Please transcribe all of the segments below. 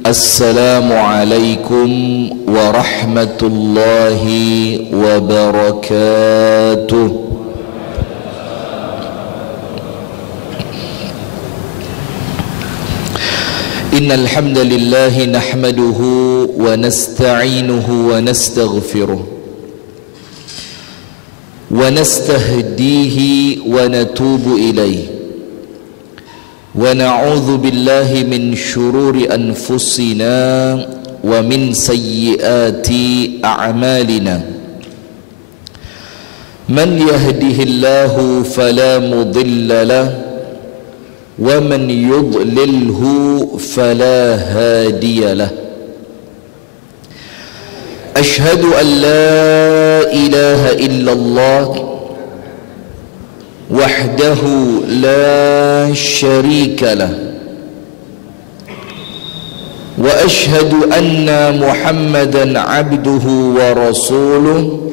Assalamualaikum warahmatullahi wabarakatuh. Innal hamdalillah nahmaduhu wa nasta'inuhu wa nastaghfiruh wa nastahdihi wa natubu ilayhi wa na'udzu billahi min syururi anfusina wa min sayyiati a'malina. Man yahdihillahu fala mudilla lahu wa man yudlilhu fala hadiya lahu. Ashhadu an la ilaha illallah wahdahu la syarika lah wa ashhadu anna Muhammadan abduhu wa rasuluh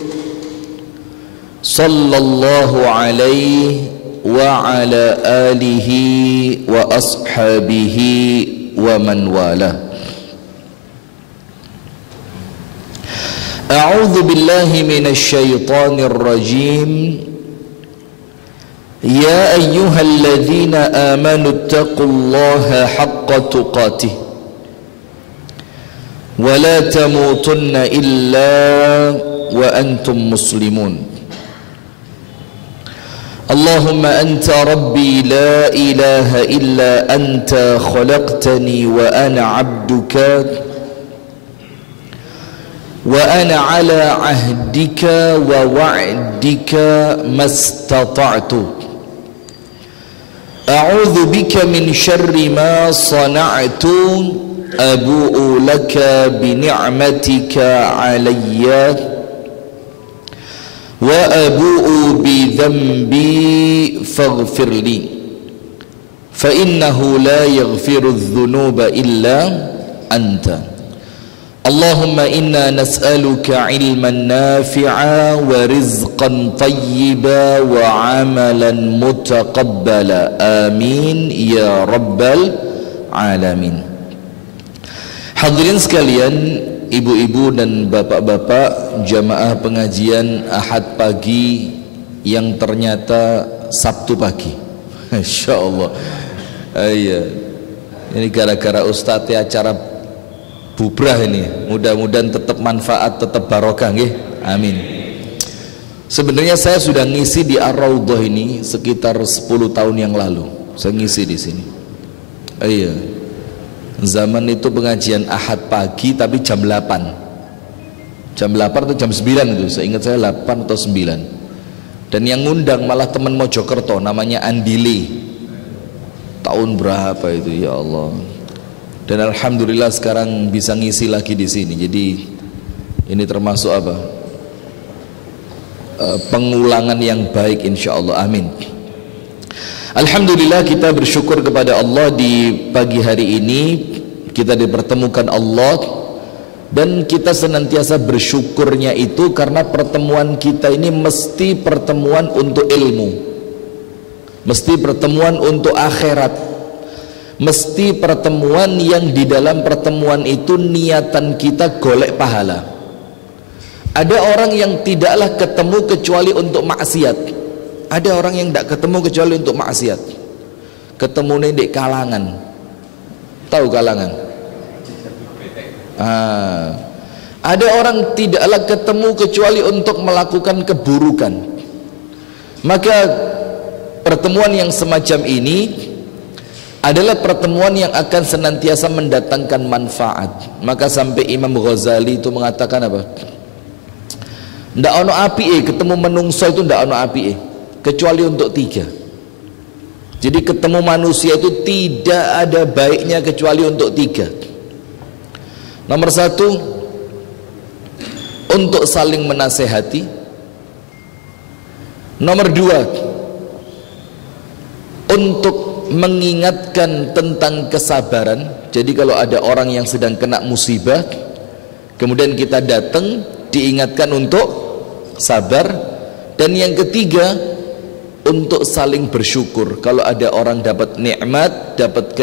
sallallahu alaihi wa ala alihi wa ashabihi wa man walah. A'udzu billahi minasy syaithanir rajim. Ya ayyuhalladzina amanu taqullaha haqqa tuqatih wa la tamutunna illa wa antum muslimun. Allahumma anta rabbi la ilaha illa anta khalaqtani wa ana 'abduka wa ana 'ala 'ahdika wa wa'dika mastata'tu. A'udzu bika min syarri ma sana'tu abu'u laka bi ni'matika 'alayya wa abu'u bi dhanbi faghfir li fa innahu la yaghfiru adh-dhunuba illa anta. Allahumma inna nas'aluka 'ilman nafi'a wa rizqan tayyiba wa 'amalan mutaqabbala. Amin ya rabbal alamin. Hadirin sekalian, ibu-ibu dan bapak-bapak jamaah pengajian Ahad pagi yang ternyata Sabtu pagi. Insyaallah. Iya. Ini gara-gara Ustadz ya acara bubrah ini, mudah-mudahan tetap manfaat, tetap barokah nggih. Amin. Sebenarnya saya sudah ngisi di Ar-Raudhah ini sekitar 10 tahun yang lalu. Saya ngisi di sini. Iya. Zaman itu pengajian Ahad pagi tapi jam 8. Jam 8 atau jam 9 itu, saya ingat saya 8 atau 9. Dan yang ngundang malah teman Mojokerto namanya Andili. Tahun berapa itu ya Allah. Dan alhamdulillah sekarang bisa ngisi lagi di sini. Jadi ini termasuk apa? Pengulangan yang baik insyaallah. Amin. Alhamdulillah kita bersyukur kepada Allah di pagi hari ini kita dipertemukan Allah, dan kita senantiasa bersyukurnya itu karena pertemuan kita ini mesti pertemuan untuk ilmu, mesti pertemuan untuk akhirat, mesti pertemuan yang di dalam pertemuan itu niatan kita golek pahala. Ada orang yang tidaklah ketemu kecuali untuk maksiat. Ada orang yang tidak ketemu kecuali untuk maksiat. Ketemu di kalangan. Tahu kalangan? Ada orang tidaklah ketemu kecuali untuk melakukan keburukan. Maka pertemuan yang semacam ini adalah pertemuan yang akan senantiasa mendatangkan manfaat. Maka sampai Imam Ghazali itu mengatakan apa? Ndak ono api ketemu menungso itu ndak ono api kecuali untuk 3. Jadi ketemu manusia itu tidak ada baiknya kecuali untuk 3. Nomor 1, untuk saling menasehati. Nomor 2, untuk mengingatkan tentang kesabaran. Jadi kalau ada orang yang sedang kena musibah, kemudian kita datang, diingatkan untuk sabar. Dan yang ketiga, untuk saling bersyukur. Kalau ada orang dapat nikmat, dapat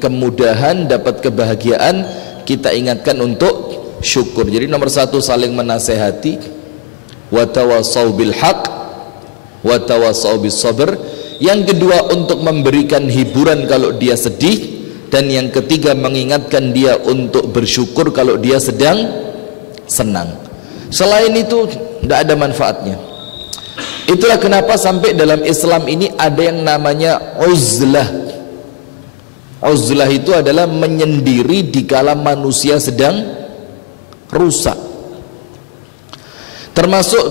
kemudahan, dapat kebahagiaan, kita ingatkan untuk syukur. Jadi nomor satu, saling menasehati, wa tawassaw bil haq wa tawassaw bis sabr. Yang kedua, untuk memberikan hiburan kalau dia sedih, dan yang ketiga, mengingatkan dia untuk bersyukur kalau dia sedang senang. Selain itu tidak ada manfaatnya. Itulah kenapa sampai dalam Islam ini ada yang namanya uzlah. Uzlah itu adalah menyendiri dikala manusia sedang rusak. Termasuk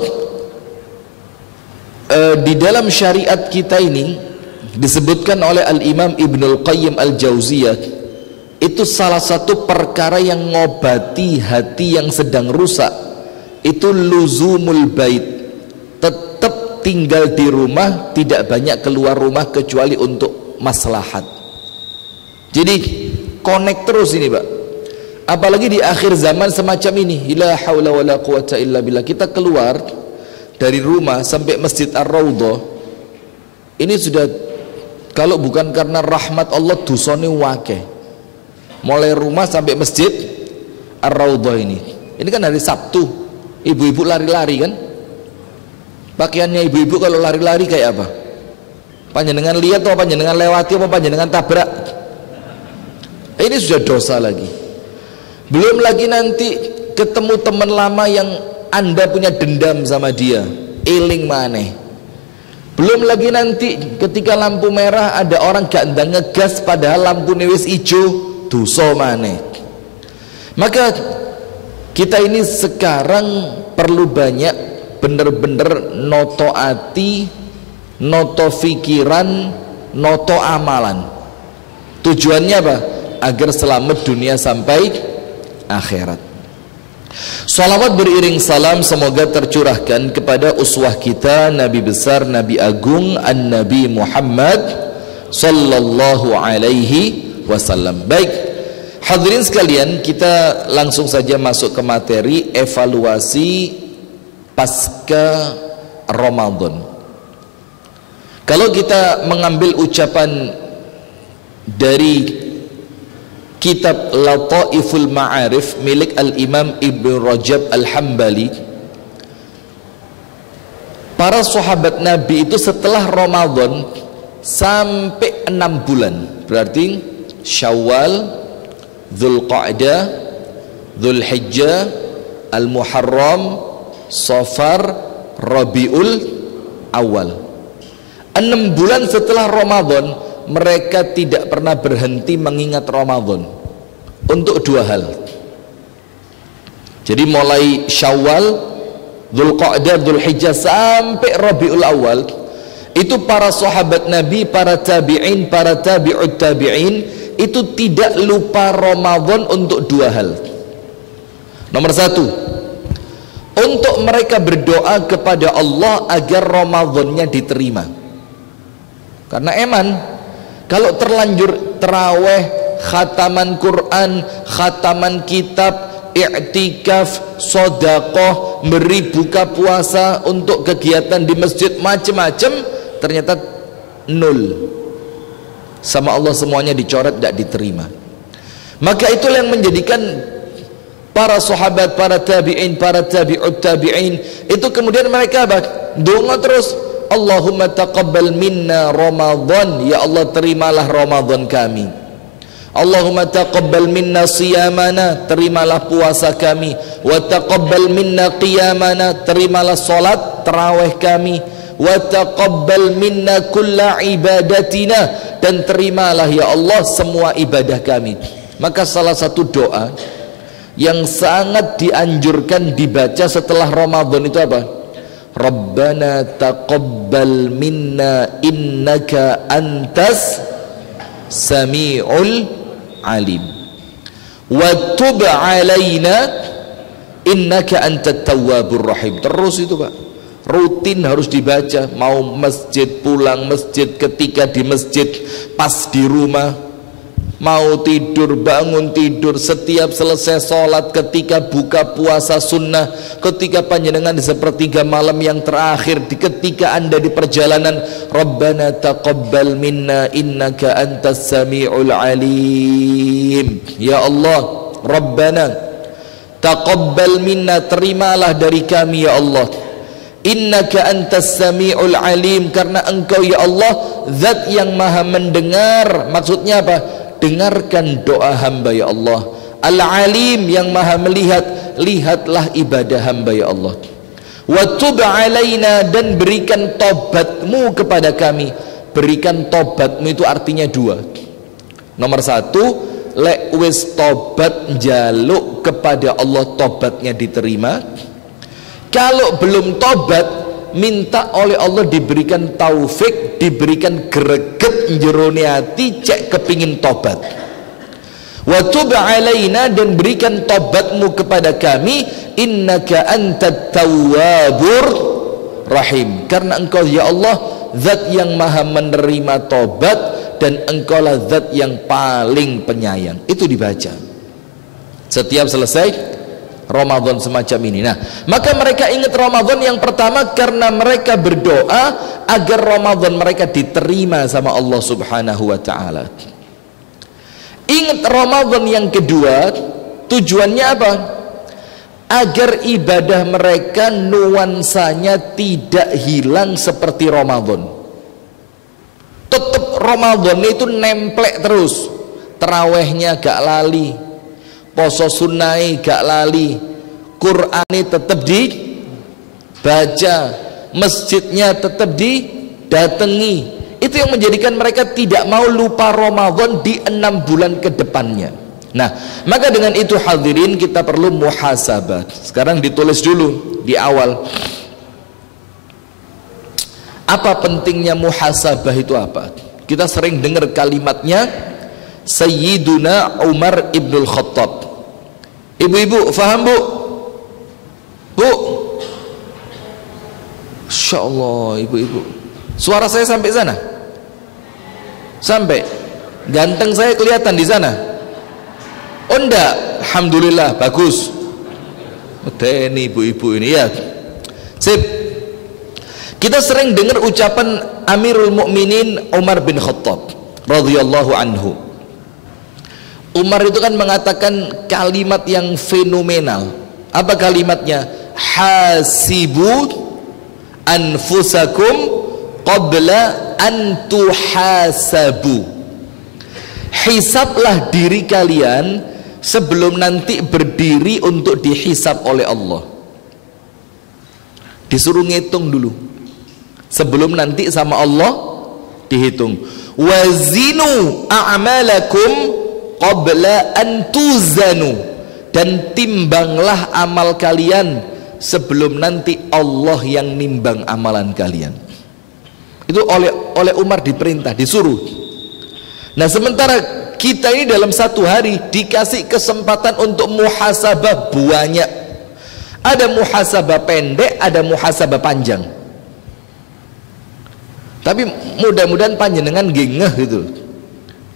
di dalam syariat kita ini disebutkan oleh Al-Imam Ibnul Qayyim Al-Jauziyah, itu salah satu perkara yang ngobati hati yang sedang rusak itu luzumul bait, tetap tinggal di rumah, tidak banyak keluar rumah kecuali untuk maslahat. Jadi connect terus ini Pak, apalagi di akhir zaman semacam ini, la haula wala quwata illa billah. Kita keluar dari rumah sampai Masjid Ar-Raudhah ini sudah, kalau bukan karena rahmat Allah, dosane wake. Mulai rumah sampai Masjid Ar-Raudhah ini kan hari Sabtu, ibu-ibu lari-lari kan. Pakaiannya ibu-ibu kalau lari-lari kayak apa? Panjenengan lihat atau panjenengan lewati atau panjenengan tabrak? Ini sudah dosa lagi. Belum lagi nanti ketemu teman lama yang Anda punya dendam sama dia, eling maneh. Belum lagi nanti ketika lampu merah ada orang gak ndang ngegas padahal lampu wis ijo, dosa maneh. Maka kita ini sekarang perlu banyak bener-bener noto ati, noto fikiran, noto amalan. Tujuannya apa? Agar selamat dunia sampai akhirat. Salawat beriring salam semoga tercurahkan kepada uswah kita, Nabi besar, Nabi agung, An-Nabi Muhammad sallallahu alaihi wasallam. Baik, hadirin sekalian, kita langsung saja masuk ke materi evaluasi pasca Ramadan. Kalau kita mengambil ucapan dari kitab Lataiful Ma'arif milik Al-Imam Ibnu Rajab Al-Hambali, para sahabat Nabi itu setelah Ramadan sampai 6 bulan, berarti Syawal, Dzulqa'dah, Dzulhijjah, Al-Muharram, Safar, Rabiul Awal. 6 bulan setelah Ramadan mereka tidak pernah berhenti mengingat Ramadan untuk 2 hal. Jadi mulai Syawal, Dzulqa'dah, Dzulhijjah sampai Rabiul Awal itu para sahabat Nabi, para tabi'in, para tabi'ut tabi'in itu tidak lupa Ramadan untuk 2 hal. Nomor 1, untuk mereka berdoa kepada Allah agar Ramadannya diterima. Karena eman, kalau terlanjur terawih, khataman Quran, khataman kitab, i'tikaf, sedekah, beri buka puasa, untuk kegiatan di masjid macam-macam, ternyata nol. Sama Allah semuanya dicoret, tidak diterima. Maka itulah yang menjadikan para sahabat, para tabi'in, para tabi'ut tabi'in itu kemudian mereka doa terus, Allahumma taqabbal minna Ramadan, ya Allah terimalah Ramadan kami. Allahumma taqabbal minna siyamana, terimalah puasa kami. Wa taqabbal minna qiyamana, terimalah salat tarawih kami. Wa taqabbal minna kulla ibadatina, dan terimalah ya Allah semua ibadah kami. Maka salah satu doa yang sangat dianjurkan dibaca setelah Ramadan itu apa? Rabbana taqabbal minna innaka antas sami'ul alim wa tub alaina innaka antat tawwabur rahim. Terus itu Pak, rutin harus dibaca, mau masjid, pulang masjid, ketika di masjid, pas di rumah. Mau tidur, bangun tidur, setiap selesai sholat, ketika buka puasa sunnah, ketika panjenengan di sepertiga malam yang terakhir, ketika anda di perjalanan, Rabbana taqabbal minna innaka antas sami'ul alim. Ya Allah, Rabbana taqabbal minna, terimalah dari kami ya Allah, innaka antas sami'ul alim, karena engkau ya Allah zat yang maha mendengar. Maksudnya apa? Dengarkan doa hamba ya Allah. Al-alim, yang maha melihat, lihatlah ibadah hamba ya Allah. Wa tub alaina, dan berikan tobatmu kepada kami. Berikan tobatmu itu artinya dua. Nomor satu, lek wis tobat jaluk kepada Allah, tobatnya diterima. Kalau belum tobat, minta oleh Allah diberikan taufik, diberikan greget jerone hati, cek kepingin tobat. Wa tub alaina, dan berikan tobatmu kepada kami, innaka antat tawwabur rahim, karena engkau ya Allah zat yang maha menerima tobat, dan engkau lah zat yang paling penyayang. Itu dibaca setiap selesai Ramadan semacam ini. Nah, maka mereka ingat Ramadan yang pertama karena mereka berdoa agar Ramadan mereka diterima sama Allah Subhanahu wa taala. Ingat Ramadan yang kedua, tujuannya apa? Agar ibadah mereka nuansanya tidak hilang seperti Ramadan. Tetap Ramadan itu nemplek terus. Tarawehnya gak lali, poso sunnai gak lali, Qur'ani tetap dibaca, masjidnya tetap didatangi. Itu yang menjadikan mereka tidak mau lupa Ramadan di 6 bulan ke depannya. Nah, maka dengan itu hadirin, kita perlu muhasabah. Sekarang ditulis dulu di awal, apa pentingnya muhasabah itu apa? Kita sering dengar kalimatnya Sayyiduna Umar ibnul Khattab. Ibu-ibu faham bu? Bu, Insya Allah ibu-ibu, suara saya sampai sana? Sampai? Ganteng saya kelihatan di sana? Oh enggak, alhamdulillah bagus. Ini ibu-ibu ini ya. Sip. Kita sering dengar ucapan Amirul Mukminin Umar bin Khattab radhiyallahu anhu. Umar itu kan mengatakan kalimat yang fenomenal. Apa kalimatnya? Hasibu anfusakum qabla an tuhasabu. Hisablah diri kalian sebelum nanti berdiri untuk dihisab oleh Allah. Disuruh ngitung dulu sebelum nanti sama Allah dihitung. Wazinu a'malakum qabla an tuzanu, dan timbanglah amal kalian sebelum nanti Allah yang nimbang amalan kalian. Itu oleh Umar diperintah, disuruh. Nah, sementara kita ini dalam satu hari dikasih kesempatan untuk muhasabah banyak. Ada muhasabah pendek, ada muhasabah panjang. Tapi mudah-mudahan panjenengan ngeh gitu.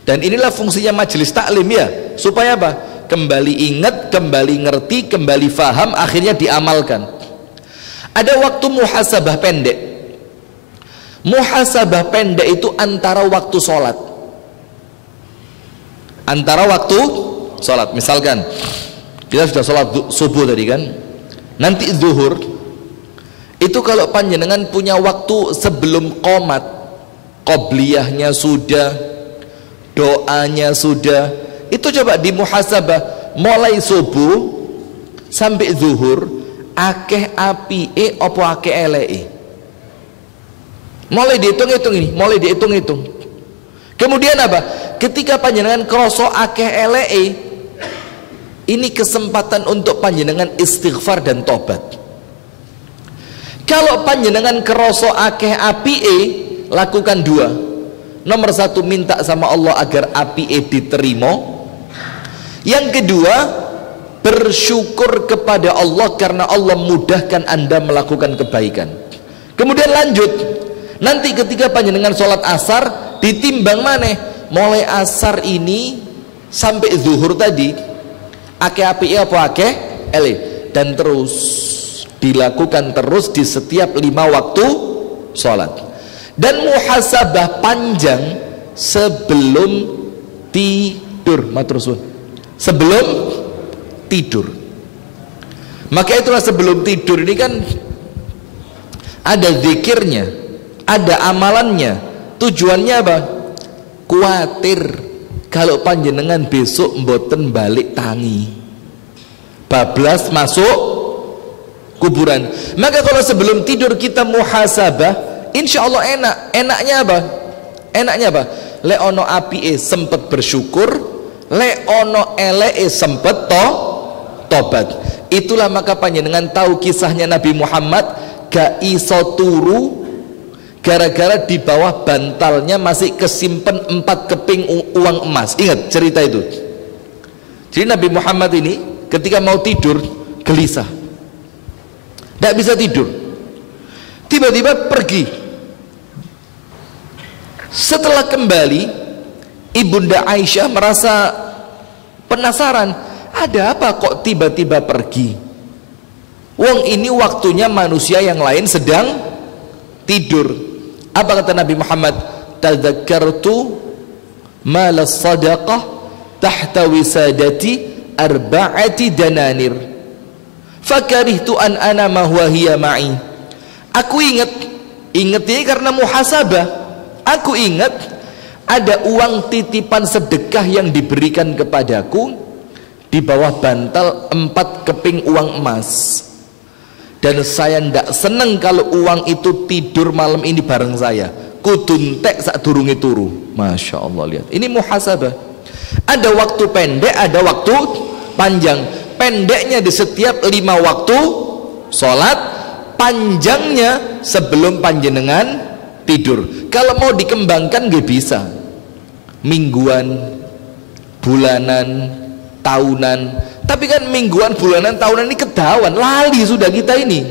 Dan inilah fungsinya majelis taklim ya, supaya apa? Kembali ingat, kembali ngerti, kembali faham, akhirnya diamalkan. Ada waktu muhasabah pendek. Muhasabah pendek itu antara waktu sholat. Antara waktu sholat. Misalkan kita sudah sholat subuh tadi kan, nanti zuhur itu kalau panjenengan punya waktu sebelum qomat, qobliyahnya sudah, doanya sudah, itu coba di muhasabah mulai subuh sampai zuhur, akeh apike opo akeh eleke. Mulai dihitung-hitung ini, mulai dihitung-hitung. Kemudian apa? Ketika panjenengan kroso akeh eleke, ini kesempatan untuk panjenengan istighfar dan tobat. Kalau panjenengan kroso akeh apike, lakukan dua. Nomor satu, minta sama Allah agar apike diterima. Yang kedua, bersyukur kepada Allah karena Allah mudahkan Anda melakukan kebaikan. Kemudian lanjut, nanti ketika panjenengan sholat asar, ditimbang maneh, mulai asar ini sampai zuhur tadi akeh api apa akeh ele, dan terus dilakukan terus di setiap 5 waktu sholat. Dan muhasabah panjang sebelum tidur, matur suwun, sebelum tidur. Maka itulah sebelum tidur ini kan ada zikirnya, ada amalannya. Tujuannya apa? Kuatir kalau panjenengan besok mboten balik tangi, bablas masuk kuburan. Maka kalau sebelum tidur kita muhasabah, insya Allah enak. Enaknya apa? Enaknya apa? Le ono apike sempet bersyukur, le ono eleke sempet tobat. Itulah maka panjenengan tahu kisahnya Nabi Muhammad gak iso turu gara-gara di bawah bantalnya masih kesimpan 4 keping uang emas. Ingat cerita itu. Jadi Nabi Muhammad ini ketika mau tidur gelisah, tidak bisa tidur, tiba-tiba pergi. Setelah kembali, Ibunda Aisyah merasa penasaran, ada apa kok tiba-tiba pergi? Wong ini waktunya manusia yang lain sedang tidur. Apa kata Nabi Muhammad? Tadzakartu malas sadaqah tahta wisadati arba'ati dananir fakarihtu an anama huwa hiya ma'i. Aku ingat ini karena muhasabah. Aku ingat ada uang titipan sedekah yang diberikan kepadaku di bawah bantal 4 keping uang emas, dan saya ndak seneng kalau uang itu tidur malam ini bareng saya. Kuduntek sak durunge turu. Masya Allah, lihat ini muhasabah. Ada waktu pendek, ada waktu panjang. Pendeknya di setiap 5 waktu sholat, panjangnya sebelum panjenengan tidur. Kalau mau dikembangkan gak bisa, mingguan, bulanan, tahunan. Tapi kan mingguan, bulanan, tahunan ini kedawan, lali sudah kita ini.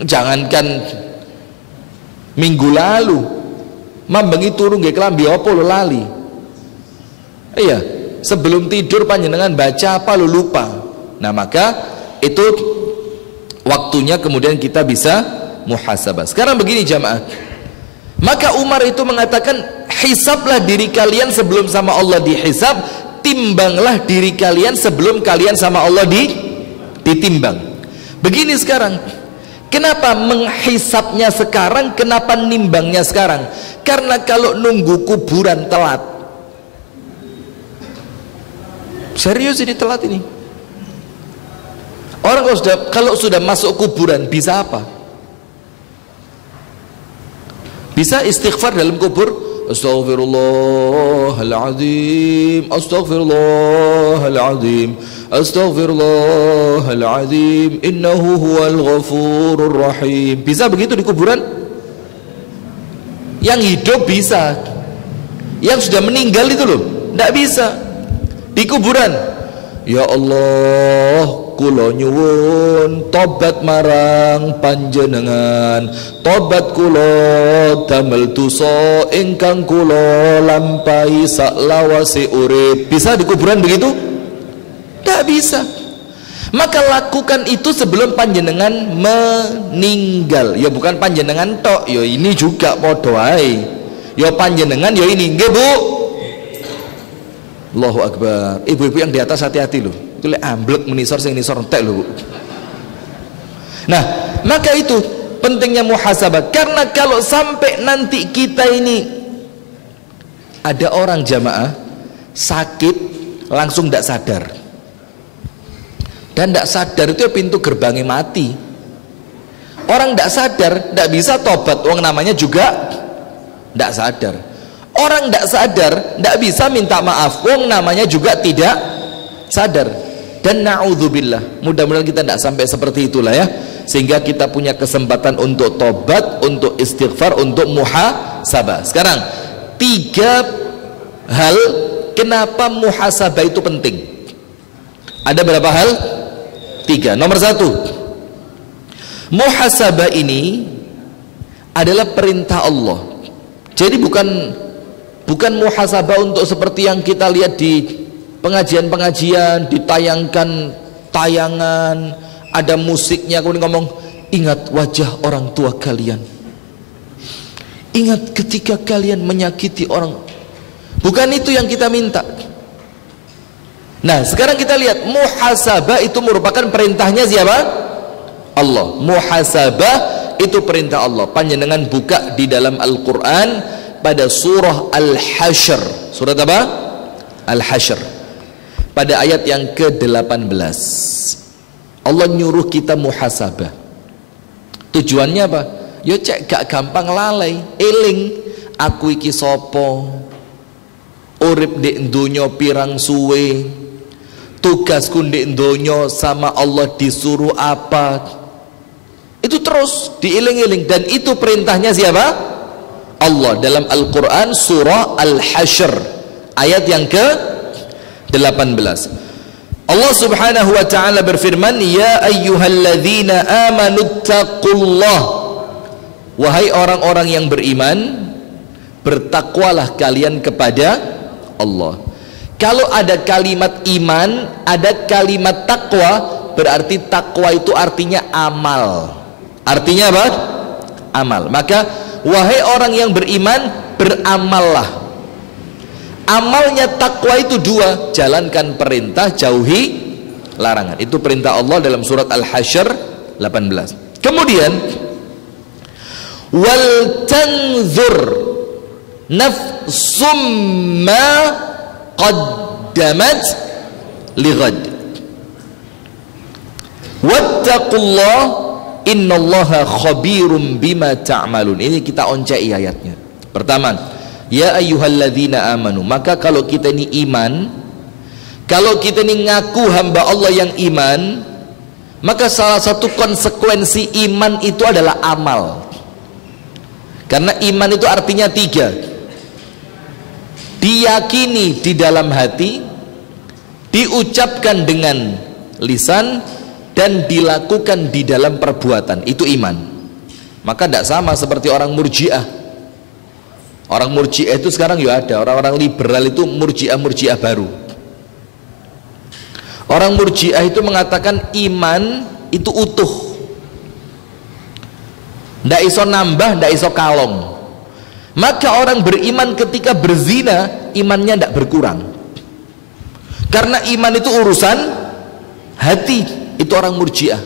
Jangankan minggu lalu, mambengi turun gak kelambi apa lo lali. Iya, sebelum tidur panjenengan baca apa lo lupa. Nah maka itu waktunya kemudian kita bisa muhasabah. Sekarang begini jamaah, maka Umar itu mengatakan, hisablah diri kalian sebelum sama Allah dihisab, timbanglah diri kalian sebelum kalian sama Allah ditimbang. Begini sekarang, kenapa menghisabnya sekarang, kenapa nimbangnya sekarang? Karena kalau nunggu kuburan telat, serius ini telat ini. Orang kalau sudah masuk kuburan bisa apa? Bisa istighfar dalam kubur, astaghfirullahaladzim, astaghfirullahaladzim, astaghfirullahaladzim, innahu huwal ghafurur rahim. Bisa begitu di kuburan? Yang hidup bisa, yang sudah meninggal itu loh tidak bisa. Di kuburan, ya Allah, kula nyuwun tobat marang panjenengan, tobat kula damel dosa ingkang kula lampahi saklawase urip. Bisa di kuburan begitu? Tidak bisa. Maka lakukan itu sebelum panjenengan meninggal. Ya bukan panjenengan tok, ya ini juga podo ae. Ya panjenengan ya ini, nggih Bu. Allahu Akbar. Ibu-ibu yang di atas hati-hati loh. Itu lek amblek menisor sing nisor entek loh. Nah, maka itu pentingnya muhasabah. Karena kalau sampai nanti kita ini ada orang jamaah sakit langsung tidak sadar. Dan tidak sadar itu pintu gerbangnya mati. Orang tidak sadar tidak bisa tobat. Orang namanya juga tidak sadar. Orang tidak sadar tidak bisa minta maaf. Wong namanya juga tidak sadar. Dan na'udzubillah, mudah-mudahan kita tidak sampai seperti itulah ya, sehingga kita punya kesempatan untuk tobat, untuk istighfar, untuk muhasabah. Sekarang 3 hal kenapa muhasabah itu penting. Ada berapa hal? 3. Nomor 1, muhasabah ini adalah perintah Allah. Jadi bukan muhasabah untuk seperti yang kita lihat di pengajian-pengajian ditayangkan tayangan, ada musiknya, kemudian ngomong, ingat wajah orang tua kalian, ingat ketika kalian menyakiti orang. Bukan itu yang kita minta. Nah, sekarang kita lihat, muhasabah itu merupakan perintahnya siapa? Allah. Muhasabah itu perintah Allah. Panjenengan buka di dalam Al-Quran pada surah Al-Hasyr. Surat apa? Al-Hasyr. Pada ayat yang ke-18. Allah nyuruh kita muhasabah. Tujuannya apa? Ya cek gak gampang lalai, eling aku iki sopo, urip ndek donya pirang suwe, tugasku ndek donya sama Allah disuruh apa. Itu terus diiling-iling, dan itu perintahnya siapa? Allah dalam Al-Quran surah Al-Hasyr ayat yang ke-18. Allah subhanahu wa ta'ala berfirman, ya ayyuhalladzina amanu taqullah, wahai orang-orang yang beriman, bertakwalah kalian kepada Allah. Kalau ada kalimat iman, ada kalimat takwa, berarti takwa itu artinya amal. Artinya apa? Amal. Maka wahai orang yang beriman, beramallah. Amalnya takwa itu dua, jalankan perintah, jauhi larangan. Itu perintah Allah dalam surat Al-Hasyr 18. Kemudian wal tanzur nafsum ma qaddamat lighad wattaqullah innallaha khabirum bima ta'malun. Ini kita oncai ayatnya. Pertama, ya ayyuhalladzina amanu, maka kalau kita ini iman, kalau kita ini ngaku hamba Allah yang iman, maka salah satu konsekuensi iman itu adalah amal. Karena iman itu artinya tiga: diyakini di dalam hati, diucapkan dengan lisan, dan dilakukan di dalam perbuatan. Itu iman. Maka tidak sama seperti orang murji'ah. Orang murji'ah itu sekarang ya ada, orang-orang liberal itu murji'ah baru. Orang murji'ah itu mengatakan iman itu utuh, ndak iso nambah, ndak iso kalong. Maka orang beriman ketika berzina, imannya ndak berkurang. Karena iman itu urusan hati. Itu orang murji'ah.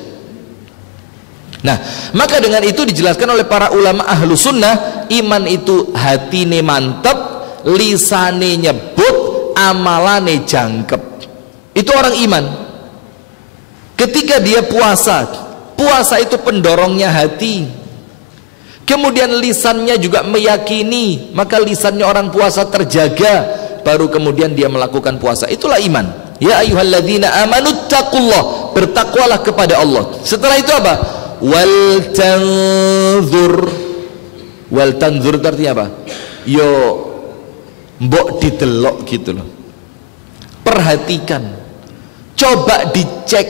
Nah, maka dengan itu dijelaskan oleh para ulama ahlu sunnah, iman itu hatine mantep, lisane nyebut, amalane jangkep. Itu orang iman. Ketika dia puasa, puasa itu pendorongnya hati. Kemudian lisannya juga meyakini, maka lisannya orang puasa terjaga, baru kemudian dia melakukan puasa. Itulah iman. Ya ayyuhalladzina amanu taqullah, bertakwalah kepada Allah. Setelah itu apa? Wal tanzur. Wal tanzur itu artinya apa? Yo mbok didelok gitu loh. Perhatikan, coba dicek,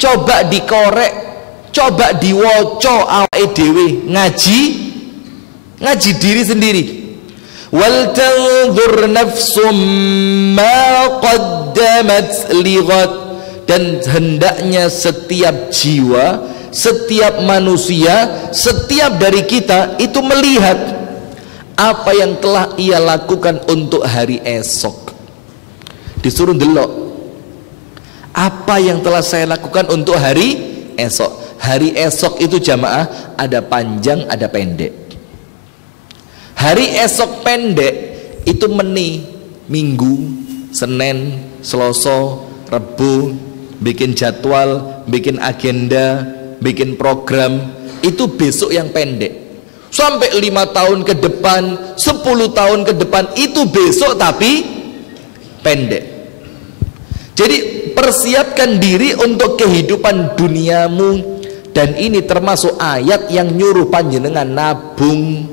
coba dikorek, coba diwoco awake dhewe, ngaji diri sendiri. Wal tanzur nafsum ma qaddamat lighad, dan hendaknya setiap jiwa, setiap manusia, setiap dari kita itu melihat apa yang telah ia lakukan untuk hari esok. Disuruh delok apa yang telah saya lakukan untuk hari esok. Hari esok itu jamaah ada panjang, ada pendek. Hari esok pendek itu Minggu, Senin, Selasa, Rebu, bikin jadwal, bikin agenda, bikin program. Itu besok yang pendek. Sampai 5 tahun ke depan, 10 tahun ke depan, itu besok tapi pendek. Jadi persiapkan diri untuk kehidupan duniamu, dan ini termasuk ayat yang nyuruh panjenengan nabung.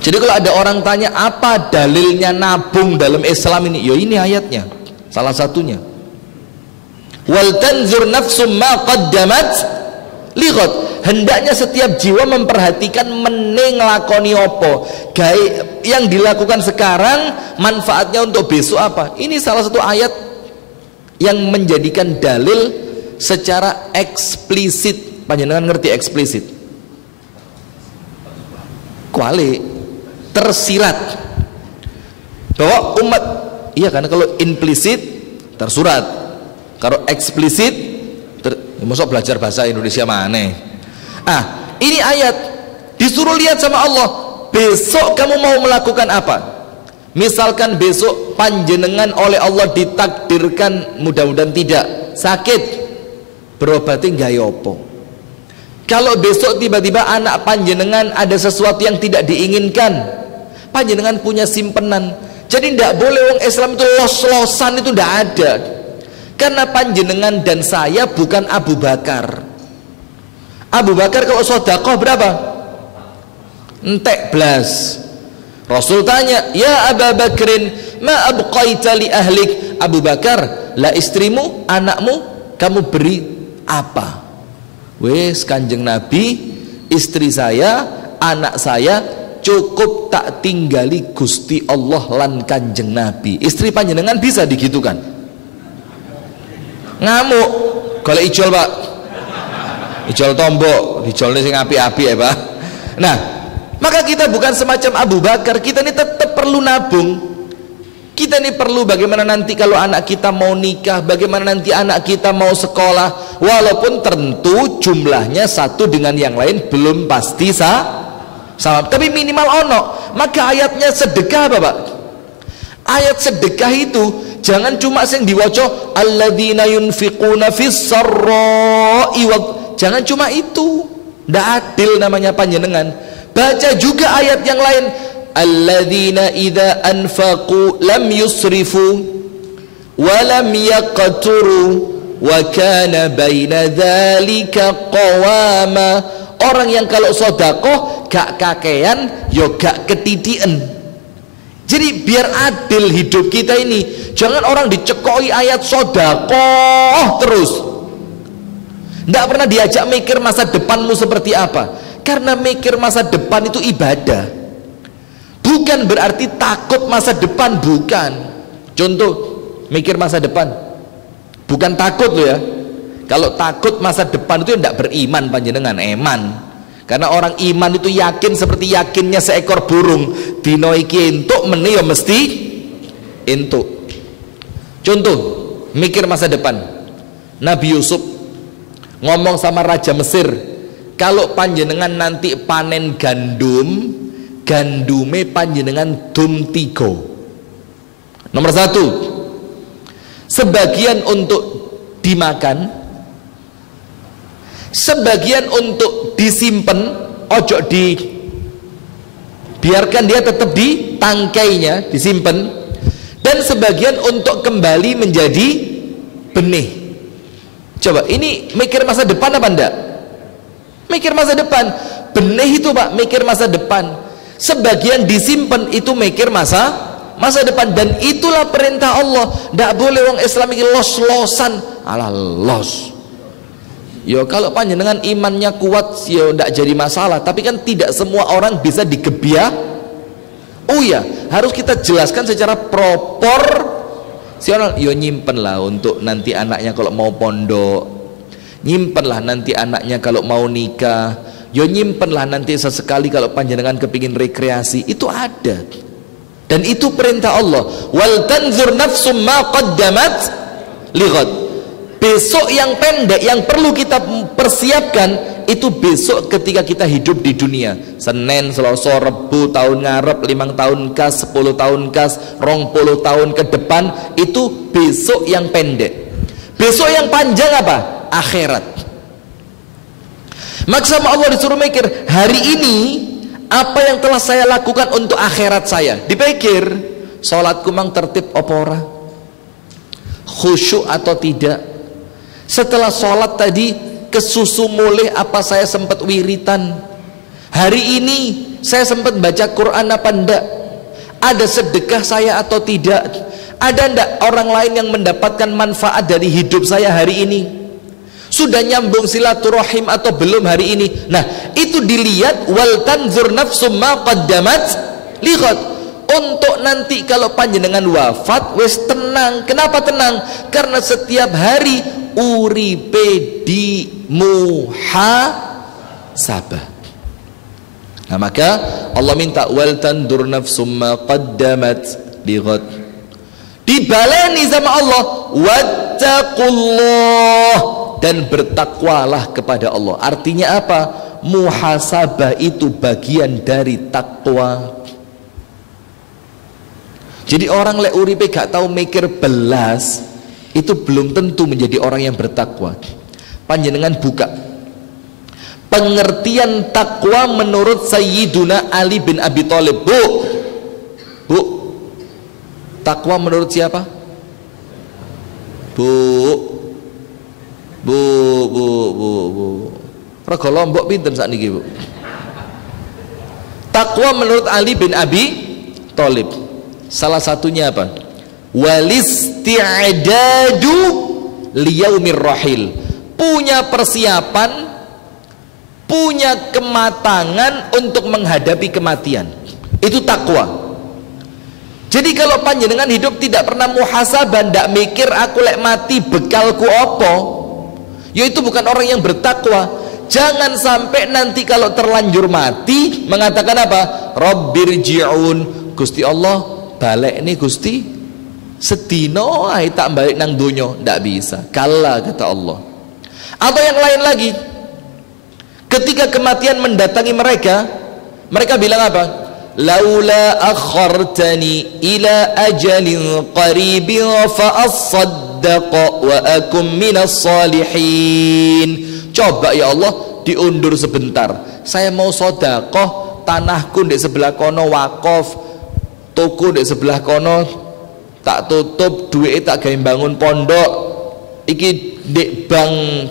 Jadi kalau ada orang tanya apa dalilnya nabung dalam Islam ini, ya ini ayatnya, salah satunya. Wal tanzur nafsum ma qaddamat lighad, hendaknya setiap jiwa memperhatikan meneng lakoni opo. Gawe yang dilakukan sekarang manfaatnya untuk besok apa? Ini salah satu ayat yang menjadikan dalil secara eksplisit. Panjenengan ngerti eksplisit? Kuali tersirat bahwa umat, iya, karena kalau implisit tersurat, kalau eksplisit masuk belajar bahasa Indonesia mana? Ini ayat disuruh lihat sama Allah, besok kamu mau melakukan apa? Misalkan besok panjenengan oleh Allah ditakdirkan, mudah-mudahan tidak, sakit, berobati nggak yopo. Kalau besok tiba-tiba anak panjenengan ada sesuatu yang tidak diinginkan, panjenengan punya simpenan. Jadi tidak boleh orang Islam itu los-losan, itu tidak ada. Karena panjenengan dan saya bukan Abu Bakar. Abu Bakar kalau sedekah berapa? Entek belas. Rasul tanya, ya Abu Bakrin, ma abqaita li ahlik? Abu Bakar, lah istrimu, anakmu, kamu beri apa? Wes Kanjeng Nabi, istri saya, anak saya cukup tak tinggali Gusti Allah lan Kanjeng Nabi. Istri panjenengan bisa digitukan? Ngamuk, golek ijol Pak, ijol tombok, ijolnya sing api-api ya Pak. Nah, maka kita bukan semacam Abu Bakar. Kita ini tetap perlu nabung. Kita ini perlu bagaimana nanti kalau anak kita mau nikah, bagaimana nanti anak kita mau sekolah, walaupun tentu jumlahnya satu dengan yang lain belum pasti sama, tapi minimal ono. Maka ayatnya sedekah Bapak, ayat sedekah itu jangan cuma sing diwaca alladzina yunfiquna fis sarra'i wa, jangan cuma itu, ndak adil namanya panjenengan. Baca juga ayat yang lain, alladzina idza anfaqu lam yusrifu wa lam yaqturu wa kana baina dzalika qawama. Orang yang kalau sedekah gak kakean, yo gak ketidian. Jadi biar adil hidup kita ini. Jangan orang dicekoi ayat sedekah terus, ndak pernah diajak mikir masa depanmu seperti apa. Karena mikir masa depan itu ibadah, bukan berarti takut masa depan, bukan. Contoh, mikir masa depan bukan takut loh ya. Kalau takut masa depan itu tidak beriman panjenengan, eman. Karena orang iman itu yakin seperti yakinnya seekor burung, dino iki entuk meni ya mesti entuk. Contoh, mikir masa depan. Nabi Yusuf ngomong sama Raja Mesir, kalau panjenengan nanti panen gandum, gandume panjenengan dum 3. Nomor 1, sebagian untuk dimakan, sebagian untuk disimpan, ojo biarkan dia tetap di tangkainya, disimpan, dan sebagian untuk kembali menjadi benih. Coba ini mikir masa depan apa enggak? Mikir masa depan. Benih itu Pak, mikir masa depan. Sebagian disimpan itu mikir masa depan, dan itulah perintah Allah. Tidak boleh orang Islam ini los-losan, ala los. Yo kalau panjenengan imannya kuat, yo tidak jadi masalah. Tapi kan tidak semua orang bisa digebiah. Oh ya, harus kita jelaskan secara proporsional. Yo nyimpenlah untuk nanti anaknya kalau mau pondok, nyimpenlah nanti anaknya kalau mau nikah, yo nyimpenlah nanti sesekali kalau panjenengan kepingin rekreasi. Itu ada, dan itu perintah Allah. Wal tanzur nafsum ma qaddamat lighad. Besok yang pendek yang perlu kita persiapkan itu besok ketika kita hidup di dunia. Senin, Selasa, Rebu, tahun ngarep, 5 tahun kas, 10 tahun kas, 20 tahun ke depan, itu besok yang pendek. Besok yang panjang apa? Akhirat. Maka sama Allah disuruh mikir, hari ini apa yang telah saya lakukan untuk akhirat saya. Dipikir, sholatku mang tertib apa ora? Khusyuk atau tidak? Setelah sholat tadi kesusu mulih apa saya sempat wiritan? Hari ini saya sempat baca Quran apa enggak? Ada sedekah saya atau tidak? Ada enggak orang lain yang mendapatkan manfaat dari hidup saya hari ini? sudah nyambung silaturahim atau belum hari ini. Nah, itu dilihat wal tanzur nafsum ma qaddamat lighad. Untuk nanti kalau panjenengan wafat wis tenang. Kenapa tenang? Karena setiap hari uripe di muhasabah. Nah, maka Allah minta wal tandur nafsum ma qaddamat lighad. Dibaleni sama Allah, wattaqullah, dan bertakwalah kepada Allah. Artinya apa? Muhasabah itu bagian dari takwa. Jadi orang lek uripe gak tahu mikir belas, itu belum tentu menjadi orang yang bertakwa. Panjenengan buka pengertian takwa menurut Sayyiduna Ali bin Abi Thalib. Bu, takwa menurut siapa? Bu. Rego Lombok pinten sakniki, Bu? Takwa menurut Ali bin Abi Thalib salah satunya apa? Walisti'dadu liyaumir rahil. Punya persiapan, punya kematangan untuk menghadapi kematian. Itu takwa. Jadi kalau panjenengan hidup tidak pernah muhasabah, ndak mikir aku lek mati bekalku apa, ya itu bukan orang yang bertakwa. Jangan sampai nanti kalau terlanjur mati mengatakan apa? Rabbirji'un, Gusti Allah balik nih Gusti, sedino ae tak balik nang donya. Ndak bisa, kala kata Allah. Atau yang lain lagi, ketika kematian mendatangi mereka, mereka bilang apa? Laula akhartani ila ajalin qaribin fa asaddaq wa akum minas salihin. Coba ya Allah, diundur sebentar, saya mau sedekah, tanahku di sebelah kono wakaf, toko di sebelah kono tak tutup, duit tak gawe bangun pondok, iki di bank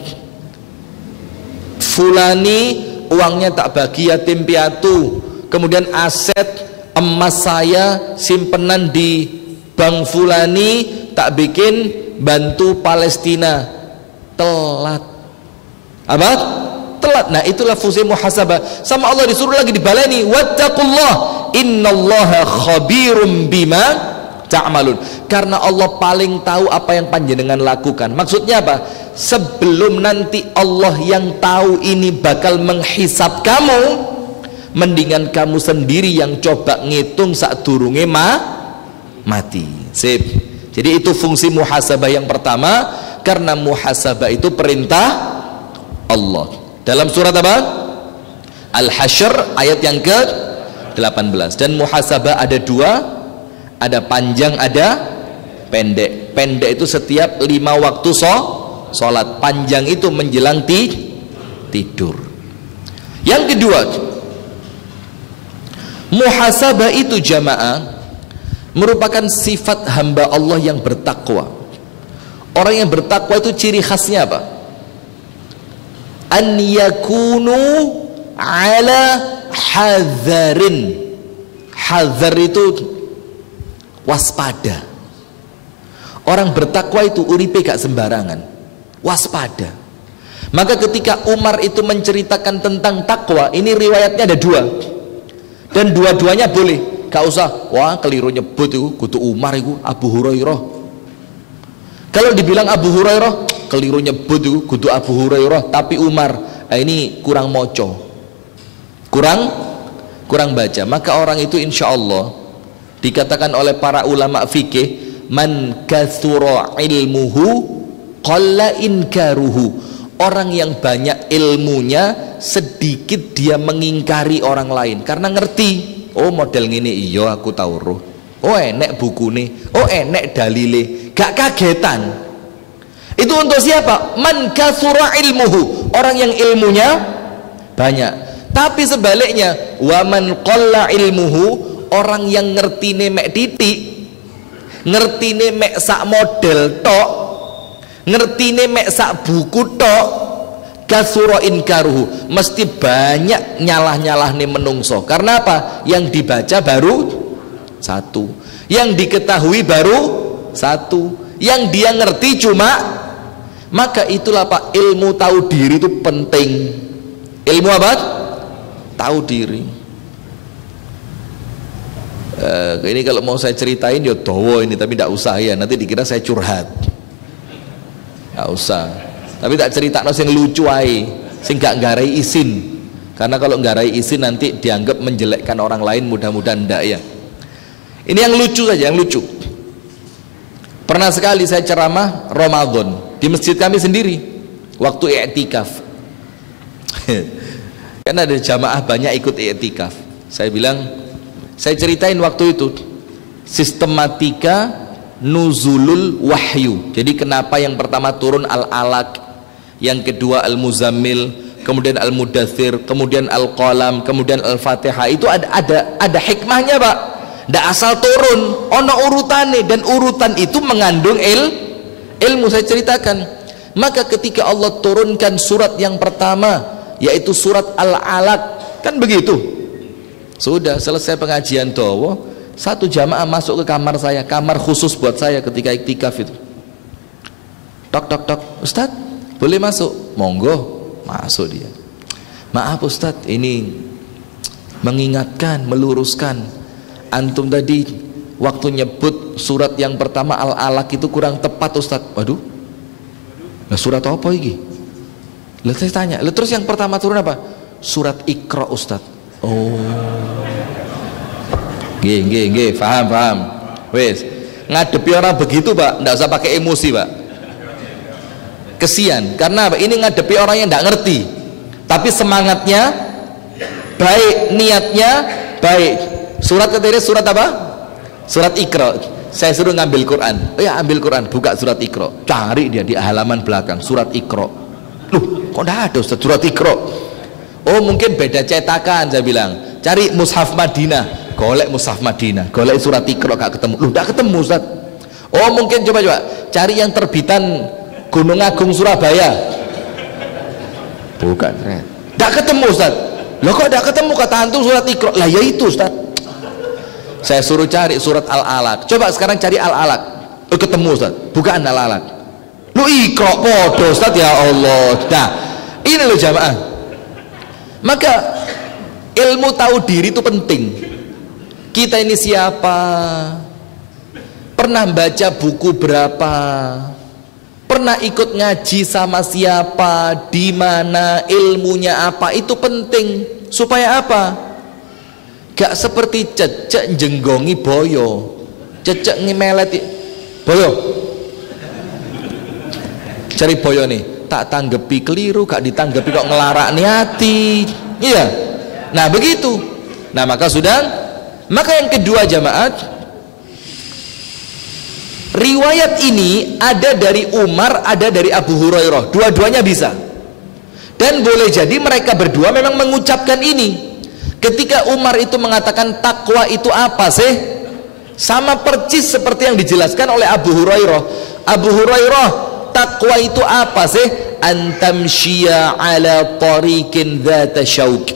fulani uangnya tak bagi yatim piatu, kemudian aset emas saya simpenan di bank fulani tak bikin bantu Palestina. Telat. Apa? Telat. Nah, itulah fungsi muhasabah. Sama Allah disuruh lagi dibaleni, wattaqullah innallaha khabirum bima ta'malun. Karena Allah paling tahu apa yang panjenengan lakukan. Maksudnya apa? Sebelum nanti Allah yang tahu ini bakal menghisab kamu, mendingan kamu sendiri yang coba ngitung saat durunge mati. Sip. Jadi itu fungsi muhasabah yang pertama, karena muhasabah itu perintah Allah. Dalam surat apa? Al-Hasyr ayat yang ke-18. Dan muhasabah ada dua, ada panjang, ada pendek. Pendek itu setiap 5 waktu sholat. Panjang itu menjelang tidur. Yang kedua, muhasabah itu jamaah merupakan sifat hamba Allah yang bertakwa. Orang yang bertakwa itu ciri khasnya apa? An yakunu ala hadzarin. Hadzar itu waspada. Orang bertakwa itu uripe gak sembarangan, waspada. Maka ketika Umar itu menceritakan tentang takwa, ini riwayatnya ada dua, dan dua-duanya boleh. Gak usah wah keliru nyebut itu kudu Umar itu Abu Hurairah. Kalau dibilang Abu Hurairah, keliru nyebut itu kudu Abu Hurairah, tapi Umar, ini kurang moco, kurang baca. Maka orang itu insya Allah dikatakan oleh para ulama fikih, man kathura ilmuhu qalla inkaruhu. Orang yang banyak ilmunya, sedikit dia mengingkari orang lain, karena ngerti, oh model ngene iya aku tahu roh, oh enek bukune, oh enek dalile, gak kagetan. Itu untuk siapa? Man kathura ilmuhu, orang yang ilmunya banyak. Tapi sebaliknya, wa man qalla ilmuhu, orang yang ngertine mek titik, ngertine mek sak model tok, ngertine mek sak buku tok, kathura inkaruhu, mesti banyak nyalah-nyalah nih menungso. Karena apa? Yang dibaca baru satu, yang diketahui baru satu, yang dia ngerti cuma Maka itulah Pak, ilmu tahu diri itu penting. Ilmu apa? Tahu diri. Ini kalau mau saya ceritain ya dowo ini, tapi tidak usah ya, nanti dikira saya curhat. Tidak usah. Tapi tak cerita no sing lucu aja, sing gak nggarai izin. Karena kalau nggarai izin nanti dianggap menjelekkan orang lain, mudah-mudahan ndak ya. Ini yang lucu saja, yang lucu. Pernah sekali saya ceramah Ramadan di masjid kami sendiri waktu i'tikaf. Karena ada jamaah banyak ikut i'tikaf. Saya bilang, saya ceritain waktu itu sistematika nuzulul wahyu. Jadi kenapa yang pertama turun Al-Alaq, yang kedua Al-Muzammil, kemudian Al-Mudaththir, kemudian Al-Qalam, kemudian Al-Fatihah. Itu ada hikmahnya Pak. Ndak asal turun, ono urutannya, dan urutan itu mengandung ilmu. Saya ceritakan. Maka ketika Allah turunkan surat yang pertama, yaitu surat Al-Alaq, kan begitu. Sudah selesai pengajian dowo, satu jamaah masuk ke kamar saya, kamar khusus buat saya ketika iktikaf itu. Tok tok tok, Ustadz boleh masuk? Monggo. Masuk dia. Maaf Ustadz, ini mengingatkan, meluruskan, antum tadi waktu nyebut surat yang pertama Al-Alaq itu kurang tepat Ustadz. Waduh, nah surat apa ini? Lalu saya tanya, lalu terus yang pertama turun apa? Surat Iqra Ustadz. Oh, gih, paham. Wes, ngadepi orang begitu Pak, nggak usah pakai emosi Pak. Kesian, karena apa? Ini ngadepi orang yang nggak ngerti, tapi semangatnya baik, niatnya baik. Surat ketiga surat apa? Surat Iqra. Saya suruh ngambil Quran. Oh ya, ambil Quran, buka surat Iqra. Cari dia di halaman belakang surat Iqra. Loh, kok nggak ada Ustaz surat Iqra? Oh, mungkin beda cetakan. Saya bilang, cari mushaf Madinah. Golek mushaf Madinah, golek surat Iqra gak ketemu. Loh, nggak ketemu Ustaz. Oh, mungkin coba cari yang terbitan Gunung Agung Surabaya. Bukan, nggak ketemu Ustaz. Loh, kok nggak ketemu? Kata antum surat Iqra. Lah ya itu Ustaz. Saya suruh cari surat Al-Alaq. Coba sekarang cari Al-Alaq. Oh, ketemu Ustaz. Bukan Al-Alaq. Lu Iqra podo Ustaz, ya Allah. Nah, ini loh jamaah. Maka ilmu tahu diri itu penting. Kita ini siapa? Pernah baca buku berapa? Pernah ikut ngaji sama siapa? Di mana? Ilmunya apa? Itu penting. Supaya apa? Gak seperti cecek jenggongi boyo, cecek ngemeleti boyo, cari boyo nih, tak tanggepi keliru, gak ditanggepi kok ngelarak hati. Iya, nah begitu. Nah maka yang kedua jamaat, riwayat ini ada dari Umar, ada dari Abu Hurairah, dua-duanya bisa. Dan boleh jadi mereka berdua memang mengucapkan ini. Ketika Umar itu mengatakan takwa itu apa sih? Sama percis seperti yang dijelaskan oleh Abu Hurairah. Abu Hurairah, takwa itu apa sih? Antamshiya ala tariqin dzata syauk.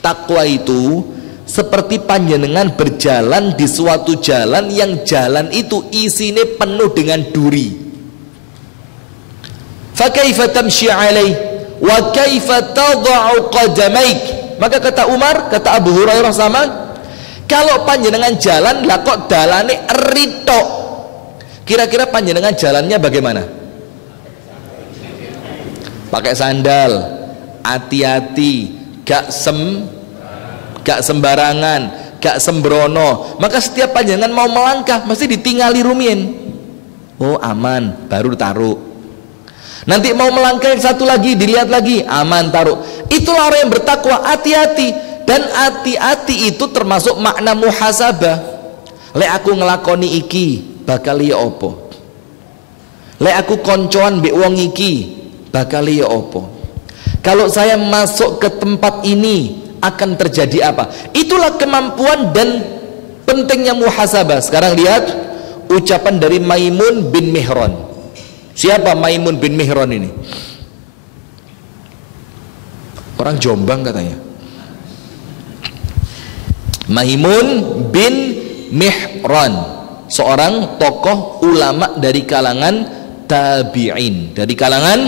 Takwa itu seperti panjenengan berjalan di suatu jalan yang jalan itu isinya penuh dengan duri. Fa kaifa tamshi alaihi wa kaifa tad'u qadamaik. Maka kata Umar, kata Abu Hurairah sama, kalau panjenengan jalan lah kok dalane rito. Kira-kira panjenengan jalannya bagaimana? Pakai sandal, hati-hati, gak sembarangan, gak sembrono. Maka setiap panjenengan mau melangkah mesti ditingali rumien. Oh aman, baru taruh. Nanti mau melangkah yang satu lagi, dilihat lagi, aman, taruh. Itulah orang yang bertakwa, hati-hati. Dan hati-hati itu termasuk makna muhasabah. Lek aku ngelakoni iki, bakal ya opo. Lek aku koncoan mbek wong iki, bakal ya opo. Kalau saya masuk ke tempat ini, akan terjadi apa? Itulah kemampuan dan pentingnya muhasabah. Sekarang lihat ucapan dari Maimun bin Mihran. Siapa Maimun bin Mihran ini? Orang Jombang katanya. Maimun bin Mihran, seorang tokoh ulama dari kalangan tabi'in, dari kalangan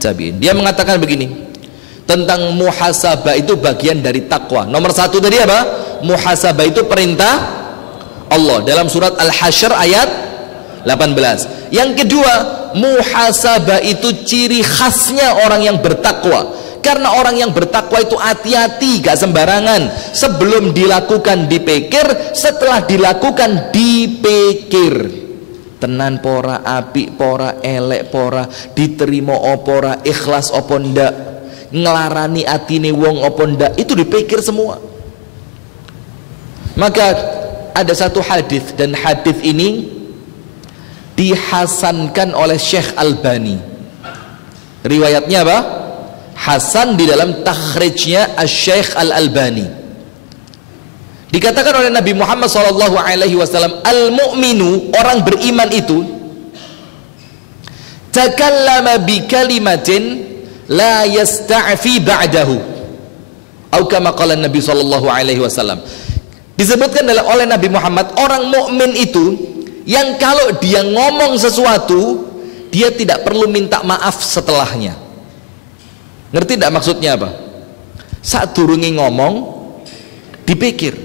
tabi'in. Dia mengatakan begini tentang muhasabah, itu bagian dari takwa. Nomor satu tadi apa? Muhasabah itu perintah Allah dalam surat Al-Hasyr ayat 18. Yang kedua, muhasabah itu ciri khasnya orang yang bertakwa. Karena orang yang bertakwa itu hati-hati, gak sembarangan. Sebelum dilakukan dipikir, setelah dilakukan dipikir. Tenan pora, apik pora, elek pora, diterima opora, ikhlas opo ndak, ngelarani atine wong opo ndak, itu dipikir semua. Maka ada satu hadis, dan hadis ini dihasankan oleh Syekh Albani. Riwayatnya apa? Hasan di dalam takhrijnya Syekh Al-Albani. Dikatakan oleh Nabi Muhammad SAW, al-mu'minu, orang beriman itu, takallama bi kalimatin la yasta'fi ba'dahu, atau kama qala Nabi SAW. Disebutkan oleh Nabi Muhammad, orang mukmin itu yang kalau dia ngomong sesuatu, dia tidak perlu minta maaf setelahnya. Ngerti tidak maksudnya apa? Saat durungi ngomong, dipikir,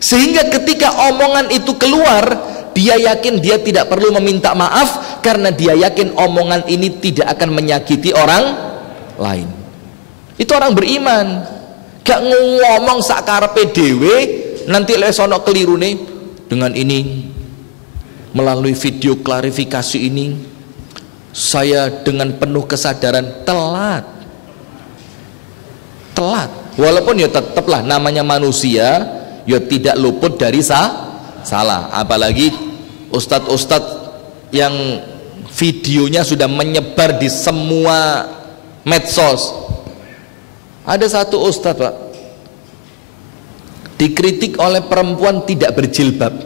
sehingga ketika omongan itu keluar, dia yakin dia tidak perlu meminta maaf, karena dia yakin omongan ini tidak akan menyakiti orang lain. Itu orang beriman. Gak ngomong sakarepe dhewe, nanti lek sono kelirune, dengan ini, melalui video klarifikasi ini, saya dengan penuh kesadaran telat. Walaupun ya tetaplah namanya manusia, ya tidak luput dari salah. Apalagi ustadz-ustadz yang videonya sudah menyebar di semua medsos. Ada satu ustadz, Pak, dikritik oleh perempuan tidak berjilbab.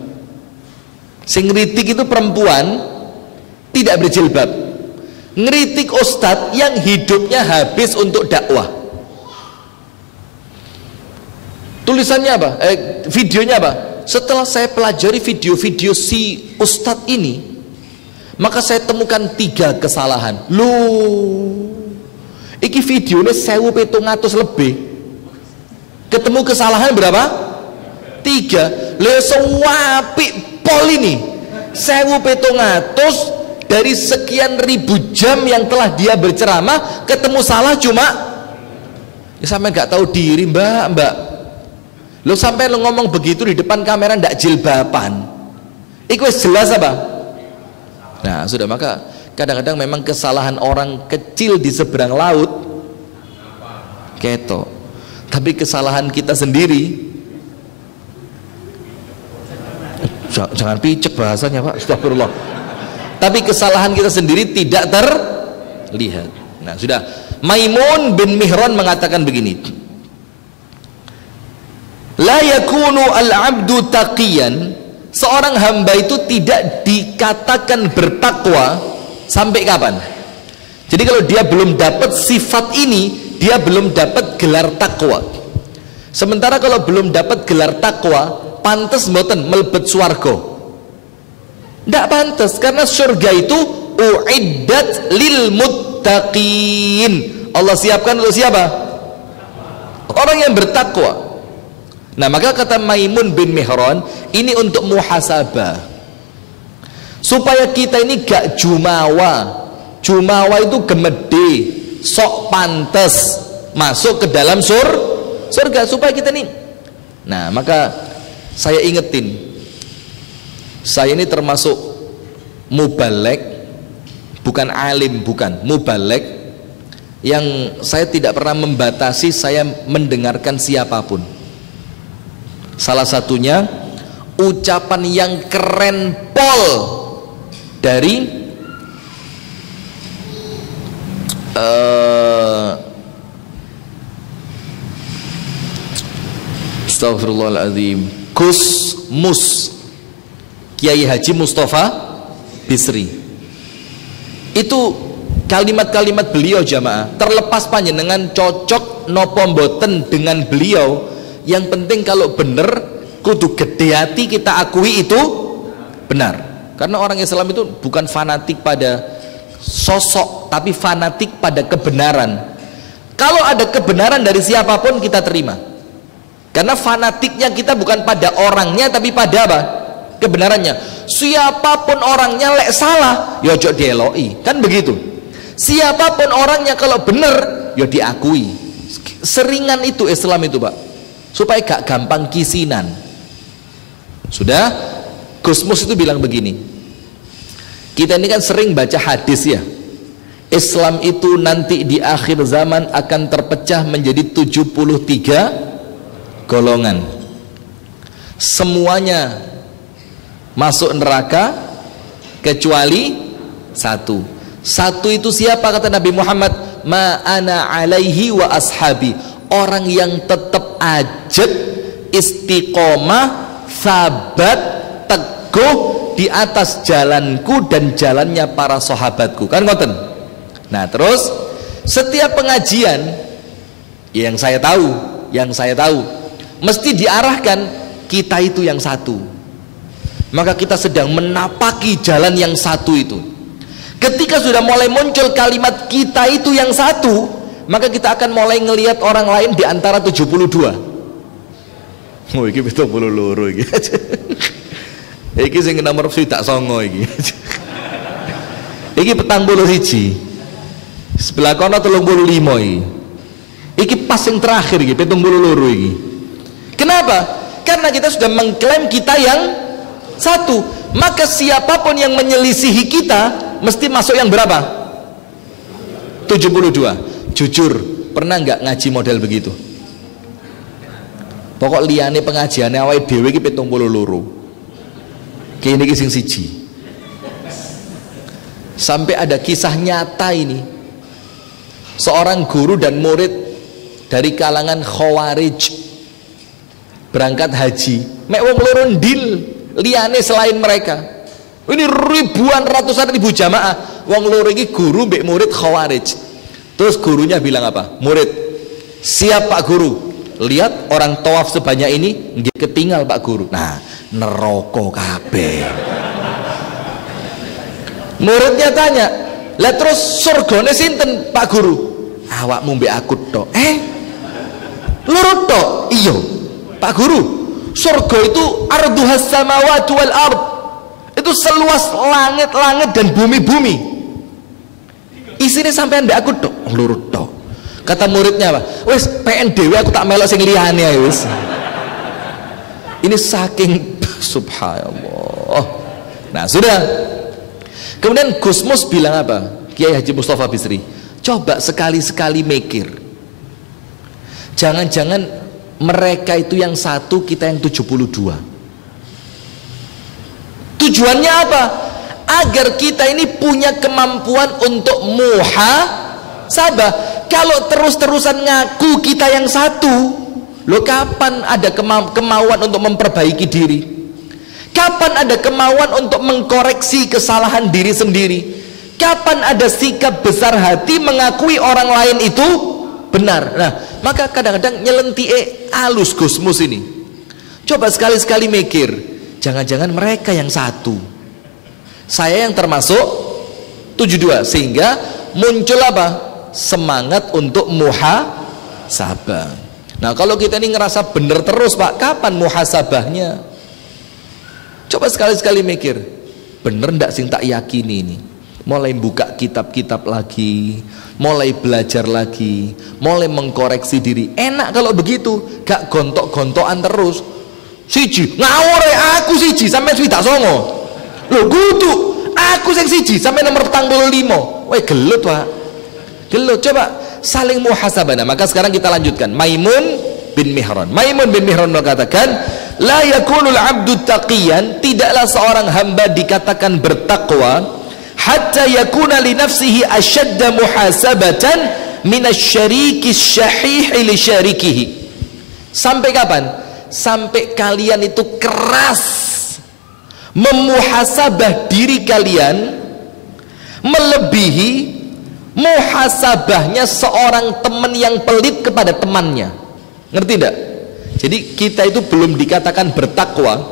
Sing ngritik itu perempuan tidak berjilbab, ngritik ustadz yang hidupnya habis untuk dakwah. Tulisannya apa? Videonya apa? Setelah saya pelajari video-video si ustadz ini, maka saya temukan 3 kesalahan. Iki videonya 1700 lebih, ketemu kesalahan berapa? 3. Le sewapik pol ini 1700 dari sekian ribu jam yang telah dia berceramah, ketemu salah cuma ya, sampai nggak tahu diri mbak. Lo sampai lo ngomong begitu di depan kamera ndak jilbaban, itu jelas apa? Nah sudah, maka kadang-kadang memang kesalahan orang kecil di seberang laut ketok, tapi kesalahan kita sendiri, jangan picek bahasanya Pak, astagfirullah, tapi kesalahan kita sendiri tidak terlihat. Nah sudah, Maimun bin Mihran mengatakan begini, la yakunu al-abdu taqiyan, seorang hamba itu tidak dikatakan bertakwa sampai kapan? Jadi kalau dia belum dapat sifat ini, dia belum dapat gelar takwa. Sementara kalau belum dapat gelar takwa, pantes mboten melebet swarga? Ndak pantes, karena surga itu uiddat lil muttaqin, Allah siapkan untuk siapa? Orang yang bertakwa. Nah maka kata Maimun bin Mihran, ini untuk muhasabah, supaya kita ini gak jumawa. Jumawa itu gemede, sok pantes masuk ke dalam surga, supaya kita nih. Nah maka saya ingetin, saya ini termasuk mubalek, bukan alim, bukan mubalek, yang saya tidak pernah membatasi saya mendengarkan siapapun. Salah satunya ucapan yang keren pol dari astagfirullahaladzim, Mus Kiai Haji Mustafa Bisri. Itu kalimat-kalimat beliau jamaah, terlepas panjenengan cocok nopo mboten dengan beliau, yang penting kalau benar kudu gede hati kita akui itu benar. Karena orang Islam itu bukan fanatik pada sosok tapi fanatik pada kebenaran. Kalau ada kebenaran dari siapapun kita terima, karena fanatiknya kita bukan pada orangnya tapi pada apa? Kebenarannya. Siapapun orangnya lek salah ya ojo dieloi, kan begitu. Siapapun orangnya kalau benar ya diakui. Seringan itu Islam itu Pak, supaya gak gampang kisinan. Sudah, Gusmus itu bilang begini, kita ini kan sering baca hadis ya, Islam itu nanti di akhir zaman akan terpecah menjadi 73 golongan, semuanya masuk neraka kecuali satu itu siapa? Kata Nabi Muhammad, ma ana alaihi wa ashabi, orang yang tetap ajat, istiqomah, sabat, teguh di atas jalanku dan jalannya para sahabatku, kan ngoten. Nah terus setiap pengajian yang saya tahu mesti diarahkan kita itu yang satu, maka kita sedang menapaki jalan yang satu itu. Ketika sudah mulai muncul kalimat kita itu yang satu, maka kita akan mulai ngelihat orang lain di antara 72. Oh iki 72 iki. Iki sing nomor swidak songo iki. Iki 41. Sebelah kono 35 iki. Iki pas yang terakhir iki 72 iki. Kenapa? Karena kita sudah mengklaim kita yang satu. Maka siapapun yang menyelisihi kita mesti masuk yang berapa? 72. Jujur, pernah nggak ngaji model begitu? Pokok liyane pengajiane awake dhewe iki 72. Kene iki sing siji. Sampai ada kisah nyata ini. Seorang guru dan murid dari kalangan Khawarij berangkat haji. Mek wong loro ndil liyane selain mereka. Ini ribuan, ratusan ribu jamaah. Wong loro iki guru mbek murid Khawarij. Terus gurunya bilang apa? Murid, siap Pak Guru. Lihat orang tawaf sebanyak ini, nggih ketinggal Pak Guru. Nah, neraka kabeh. Muridnya tanya, lah terus surgane sinten Pak Guru? Awakmu mbek aku tok. Loro tok? Iya. Pak Guru, surga itu arduhas samawati wal ard. Itu seluas langit-langit dan bumi-bumi. Isinya sampean mbek aku tok. Loro tok. Kata muridnya apa? Wes PNDW aku tak melok sing liyane ae wis. Ini saking subhanallah. Nah, sudah. Kemudian Gusmus bilang apa? Kiai Haji Mustafa Bisri, coba sekali-sekali mikir. Jangan-jangan mereka itu yang satu, kita yang 72. Tujuannya apa? Agar kita ini punya kemampuan untuk muhasabah. Kalau terus-terusan ngaku kita yang satu, loh kapan ada kemauan untuk memperbaiki diri? Kapan ada kemauan untuk mengkoreksi kesalahan diri sendiri? Kapan ada sikap besar hati mengakui orang lain itu benar? Nah, maka kadang-kadang nyelentie alus Gusmus ini. Coba sekali-sekali mikir, jangan-jangan mereka yang satu, saya yang termasuk 72, sehingga muncul apa? Semangat untuk muhasabah. Nah, kalau kita ini ngerasa benar terus Pak, kapan muhasabahnya? Coba sekali-sekali mikir, bener ndak sing tak yakini ini? Mulai buka kitab-kitab lagi, mulai belajar lagi, mulai mengkoreksi diri. Enak kalau begitu, gak gontok-gontokan terus. Siji, ngawur aku siji sampai swidak songo. Loh kudu, aku sing siji sampai nomor 45. Weh gelut Pak. Gelut, coba saling muhasabah. Nah, maka sekarang kita lanjutkan. Maimun bin Mihran mengatakan, la yakunul abdu taqiyan, tidaklah seorang hamba dikatakan bertakwa hatta yakuna li nafsihi ashadda muhasabatan minasyariki syahih li syarikihi. Sampai kapan? Sampai kalian itu keras memuhasabah diri kalian melebihi muhasabahnya seorang teman yang pelit kepada temannya. Ngerti tidak? Jadi kita itu belum dikatakan bertakwa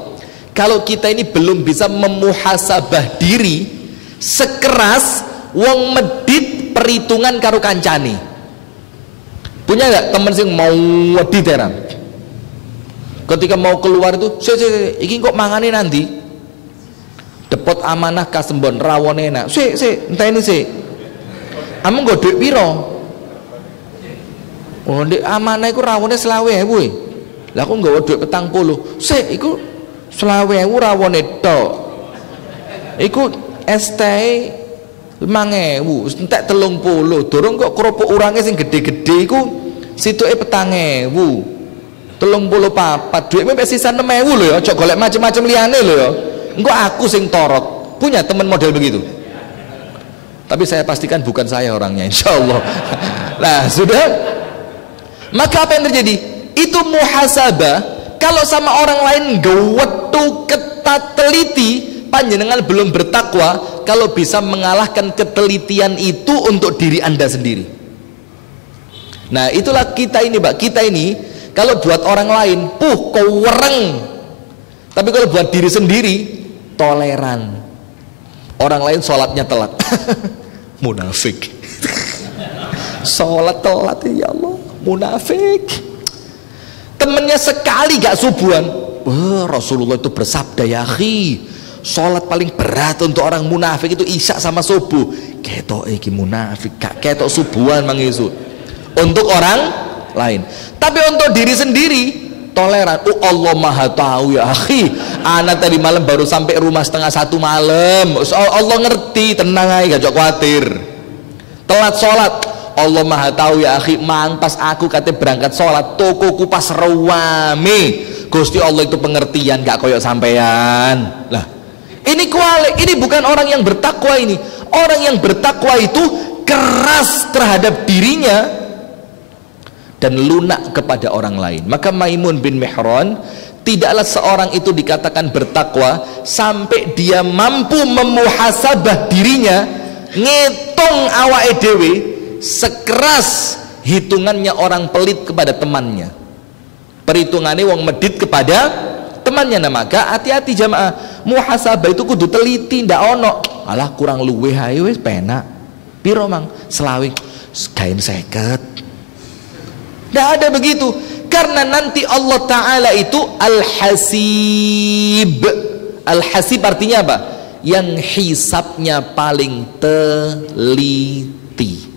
kalau kita ini belum bisa memuhasabah diri sekeras wong medit perhitungan karo kancane. Punya nggak temen sing mau medit heran? Ketika mau keluar itu, iki kok mangane nanti? Depot amanah kasembon rawon enak. Entah ini Amung nggo dhuwit piro? Oh, ndek amanah iku rawone 20.000. Lah aku nggawa dhuwit 40. Iku 20.000 rawone tok. Iku ST 5.000, entek 30. Durung kok kerupuk urange sing gede-gede iku situke 4.000. 34 duitnya mek sisa 6.000 lho ya, aja golek macam-macam liyane lho ya. Engko aku sing torot. Punya teman model begitu. Tapi saya pastikan bukan saya orangnya, insyaallah. Nah, sudah. Maka apa yang terjadi? Itu muhasabah. Kalau sama orang lain gewetu ketat teliti, panjenengan belum bertakwa kalau bisa mengalahkan ketelitian itu untuk diri Anda sendiri. Nah, itulah kita ini, Mbak. Kita ini kalau buat orang lain, kewereng. Tapi kalau buat diri sendiri, toleran. Orang lain sholatnya telat. Munafik. Sholat telat, ya Allah. Munafik. Temennya sekali gak subuhan. Rasulullah itu bersabda, ya akhi, sholat paling berat untuk orang munafik itu isya sama subuh. Ketok iki munafik, gak ketok subuhan mang Yesus. Untuk orang lain. Tapi untuk diri sendiri toleran. Allah maha tahu ya akhi, anak tadi malam baru sampai rumah 12:30 malam. Allah ngerti, tenang aja, gak khawatir. Telat sholat, Allah maha tahu ya akhi, mang pas aku kate berangkat sholat tokoku pas rewame. Gusti Allah itu pengertian, gak koyok sampean. Lah ini kuali, ini bukan orang yang bertakwa ini. Orang yang bertakwa itu keras terhadap dirinya dan lunak kepada orang lain. Maka Maimun bin Mihran, tidaklah seorang itu dikatakan bertakwa sampai dia mampu memuhasabah dirinya, ngitung awake dhewe sekeras hitungannya orang pelit kepada temannya, perhitungannya wong medit kepada temannya. Nah, maka hati-hati jamaah, muhasabah itu kudu teliti, ndak ono alah kurang luweh ae wis penak. Piro mang? 20. Gaen 50. Tidak ada begitu, karena nanti Allah Ta'ala itu Al-Hasib. Al-Hasib artinya apa? Yang hisabnya paling teliti.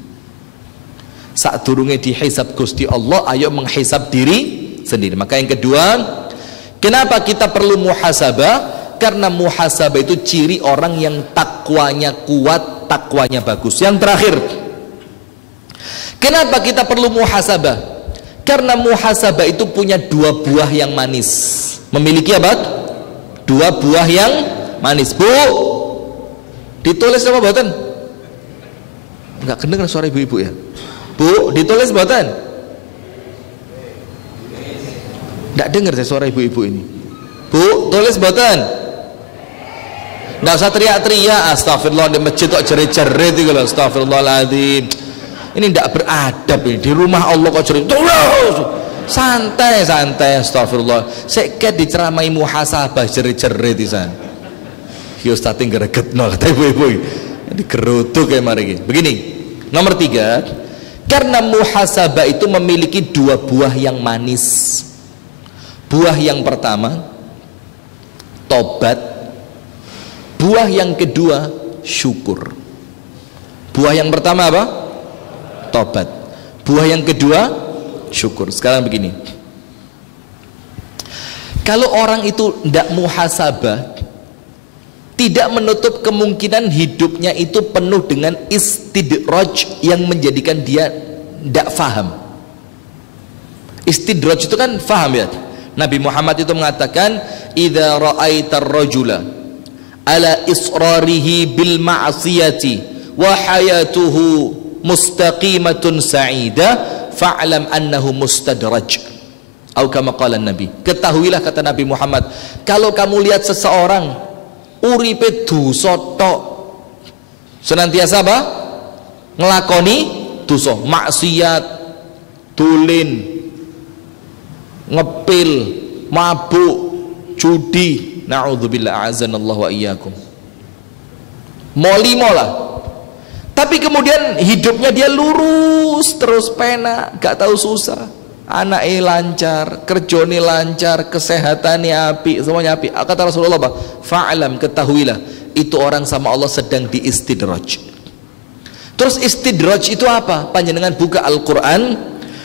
Saat durungnya dihisab Gusti Allah, ayo menghisab diri sendiri. Maka yang kedua, kenapa kita perlu muhasabah? Karena muhasabah itu ciri orang yang takwanya kuat, takwanya bagus. Yang terakhir, kenapa kita perlu muhasabah? Karena muhasabah itu punya 2 buah yang manis. Memiliki apa? 2 buah yang manis. Bu, ditulis apa mboten? Enggak kedengar suara ibu-ibu ya. Bu, ditulis mboten? Enggak dengar saya suara ibu-ibu ini. Bu, tulis mboten? Enggak usah teriak-teriak. Astagfirullah, di masjid kok jerit-jerit itu loh. Astagfirullahaladzim. Ini tidak beradab ini. Di rumah Allah kok cerit. Santai, astagfirullah. Seket diceramai muhasabah cerit-cerit di sana. Yo starting gregetno kata ibu-ibu. Digerutuk kayak mari. Begini. Nomor 3, karena muhasabah itu memiliki 2 buah yang manis. Buah yang pertama tobat. Buah yang kedua syukur. Buah yang pertama apa? Tobat. Buah yang kedua syukur. Sekarang begini, kalau orang itu tidak muhasabah, tidak menutup kemungkinan hidupnya itu penuh dengan istidraj yang menjadikan dia tidak faham. Istidraj itu kan faham ya. Nabi Muhammad itu mengatakan, idza ra'aitar rajula ala israrihi bil ma'siyati wa hayatuhu mustaqimatun sa'ida fa'lam annahu mustadraj. Atau kama qala Nabi. Ketahuilah kata Nabi Muhammad, kalau kamu lihat seseorang uripe dosa tok, senantiasa apa? Ngelakoni dosa, maksiat, dolen, ngepil, mabuk, judi, na'udzubillah a'azanallahu wa iyyakum. Molimo lah. Tapi kemudian hidupnya dia lurus terus, pena, gak tahu susah. Anaknya lancar, kerjanya lancar, kesehatannya api, semuanya api. Kata Rasulullah apa? Fa'alam, ketahuilah, itu orang sama Allah sedang diistidraj. Terus istidraj itu apa? Panjenengan buka Al-Quran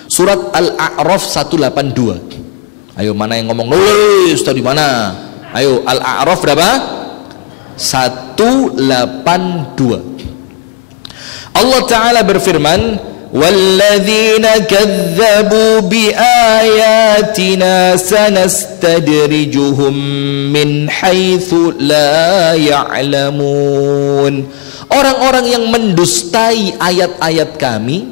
surat Al-A'raf 182. Ayo, mana yang ngomong nulis tadi mana? Ayo, Al-A'raf berapa? 182. Allah Ta'ala berfirman, walladzina kadzabu biayatina sanastadrijuhum min haitsu la ya'lamun. Orang-orang yang mendustai ayat-ayat kami,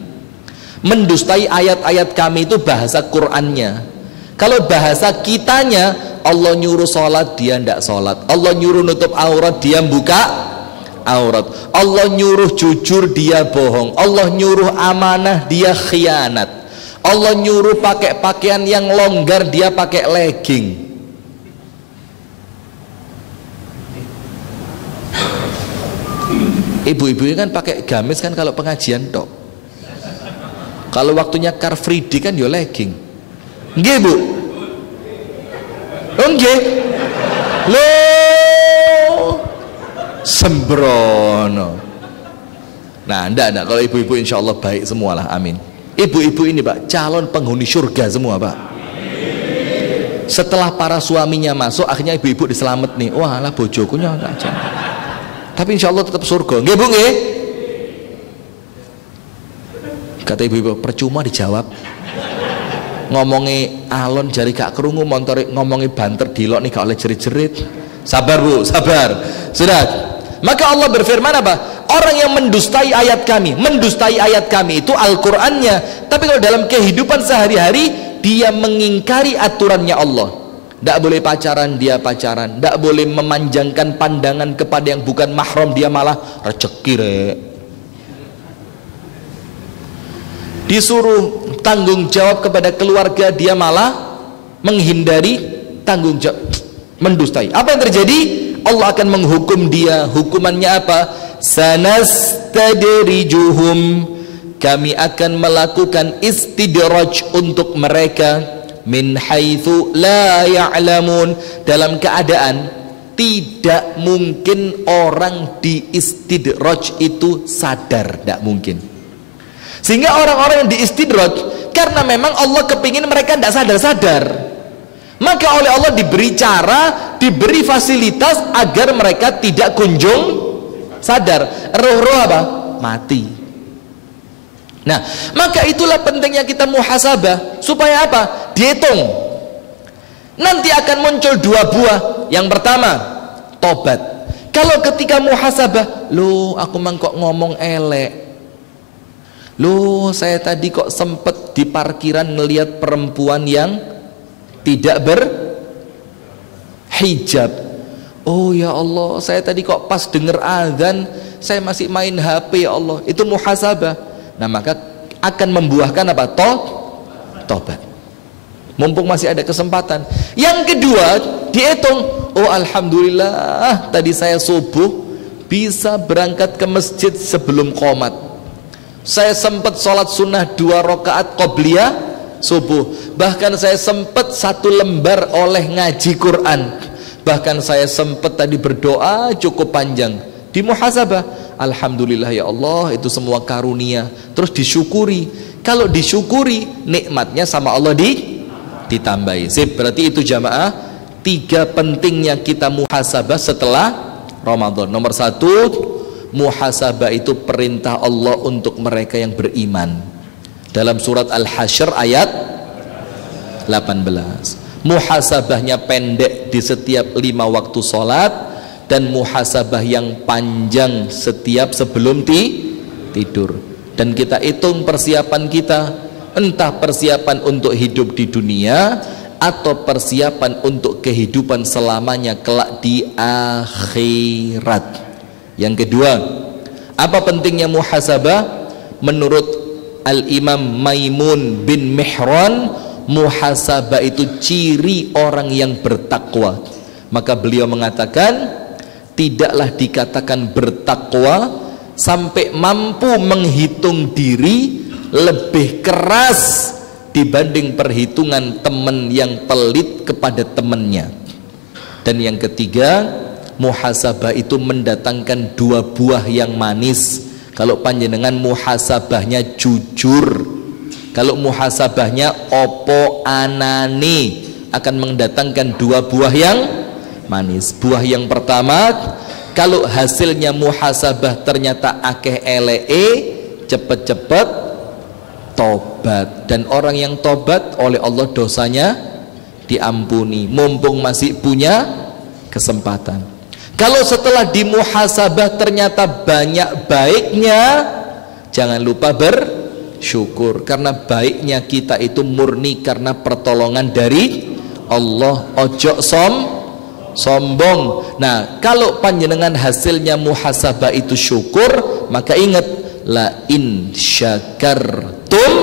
mendustai ayat-ayat kami itu bahasa Qur'annya. Kalau bahasa kitanya, Allah nyuruh sholat dia ndak sholat, Allah nyuruh nutup aurat dia buka aurat, Allah nyuruh jujur dia bohong, Allah nyuruh amanah dia khianat, Allah nyuruh pakai pakaian yang longgar dia pakai legging. Ibu-ibu kan pakai gamis kan kalau pengajian tok. Kalau waktunya Car Free Day kan yo legging. Nggih, Bu? Oh nggih. Loh. Sembrono. Nah, enggak kalau ibu-ibu insya Allah baik semualah, amin. Ibu-ibu ini Pak calon penghuni surga semua Pak. Setelah para suaminya masuk, akhirnya ibu-ibu diselamat nih. Wah, lah bojoku nya aja. Tapi insya Allah tetap surga. Nggih Bu nggih? Kata ibu-ibu, percuma dijawab. Ngomongi alon jari gak kerungu, montore ngomongi banter dilok nih gak oleh jerit-jerit. Sabar Bu, sabar. Sudah. Maka Allah berfirman apa? Orang yang mendustai ayat kami itu Al-Qur'annya, tapi kalau dalam kehidupan sehari-hari dia mengingkari aturannya Allah. Tidak boleh pacaran, dia pacaran. Tidak boleh memanjangkan pandangan kepada yang bukan mahram, dia malah rezeki rek. Disuruh tanggung jawab kepada keluarga, dia malah menghindari tanggung jawab, mendustai. Apa yang terjadi? Allah akan menghukum dia. Hukumannya apa? Sanastadrijuhum, kami akan melakukan istidraj untuk mereka, min haitsu la ya'lamun, dalam keadaan tidak mungkin orang di istidraj itu sadar, tidak mungkin. Sehingga orang-orang yang di istidraj karena memang Allah kepingin mereka tidak sadar-sadar, maka oleh Allah diberi cara, diberi fasilitas agar mereka tidak kunjung sadar. Roh-roh apa? Mati. Nah, maka itulah pentingnya kita muhasabah, supaya apa? Dihitung. Nanti akan muncul dua buah. Yang pertama, tobat. Kalau ketika muhasabah, loh aku kok ngomong elek. Loh saya tadi kok sempet di parkiran ngelihat perempuan yang tidak berhijab. Oh ya Allah, saya tadi kok pas denger azan saya masih main HP ya Allah. Itu muhasabah. Nah, maka akan membuahkan apa? Tobat. Mumpung masih ada kesempatan. Yang kedua, dihitung. Oh alhamdulillah, tadi saya subuh bisa berangkat ke masjid sebelum qomat. Saya sempat sholat sunnah 2 rakaat qobliyah subuh. Bahkan saya sempat 1 lembar oleh ngaji Quran. Bahkan saya sempat tadi berdoa cukup panjang. Di muhasabah, alhamdulillah ya Allah, itu semua karunia. Terus disyukuri. Kalau disyukuri, nikmatnya sama Allah ditambahi. Sip, berarti itu jamaah 3 pentingnya kita muhasabah setelah Ramadan. Nomor 1, muhasabah itu perintah Allah untuk mereka yang beriman. Dalam surat Al-Hasyr ayat 18. Muhasabahnya pendek di setiap 5 waktu sholat, dan muhasabah yang panjang setiap sebelum tidur. Dan kita hitung persiapan kita, entah persiapan untuk hidup di dunia atau persiapan untuk kehidupan selamanya kelak di akhirat. Yang kedua, apa pentingnya muhasabah? Menurut Al-Imam Maimun bin Mihran, muhasabah itu ciri orang yang bertakwa. Maka beliau mengatakan, tidaklah dikatakan bertakwa sampai mampu menghitung diri lebih keras dibanding perhitungan teman yang pelit kepada temannya. Dan yang ketiga, muhasabah itu mendatangkan dua buah yang manis. Kalau panjenengan muhasabahnya jujur, kalau muhasabahnya opo anane, akan mendatangkan dua buah yang manis. Buah yang pertama, kalau hasilnya muhasabah ternyata akeh elee, cepet-cepet tobat. Dan orang yang tobat oleh Allah dosanya diampuni, mumpung masih punya kesempatan. Kalau setelah dimuhasabah ternyata banyak baiknya, jangan lupa bersyukur, karena baiknya kita itu murni karena pertolongan dari Allah. Ojo sombong. Nah, kalau panjenengan hasilnya muhasabah itu syukur, maka ingat, la in syakartum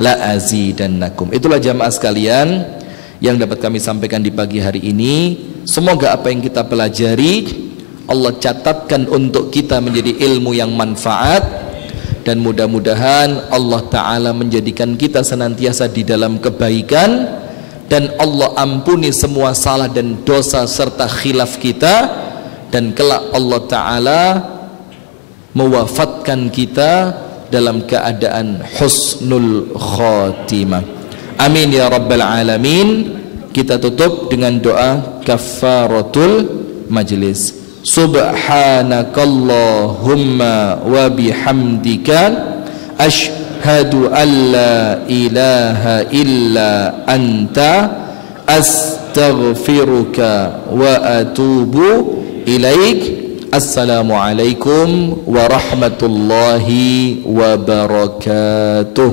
la azidannakum. Itulah jamaah sekalian yang dapat kami sampaikan di pagi hari ini. Semoga apa yang kita pelajari Allah catatkan untuk kita menjadi ilmu yang manfaat, dan mudah-mudahan Allah Ta'ala menjadikan kita senantiasa di dalam kebaikan, dan Allah ampuni semua salah dan dosa serta khilaf kita, dan kelak Allah Ta'ala mewafatkan kita dalam keadaan husnul khatimah. Amin ya rabbal alamin. Kita tutup dengan doa kafaratul majlis. Subhanakallahumma wa bihamdika asyhadu an la ilaha illa anta astaghfiruka wa atubu ilaik. Assalamualaikum warahmatullahi wabarakatuh.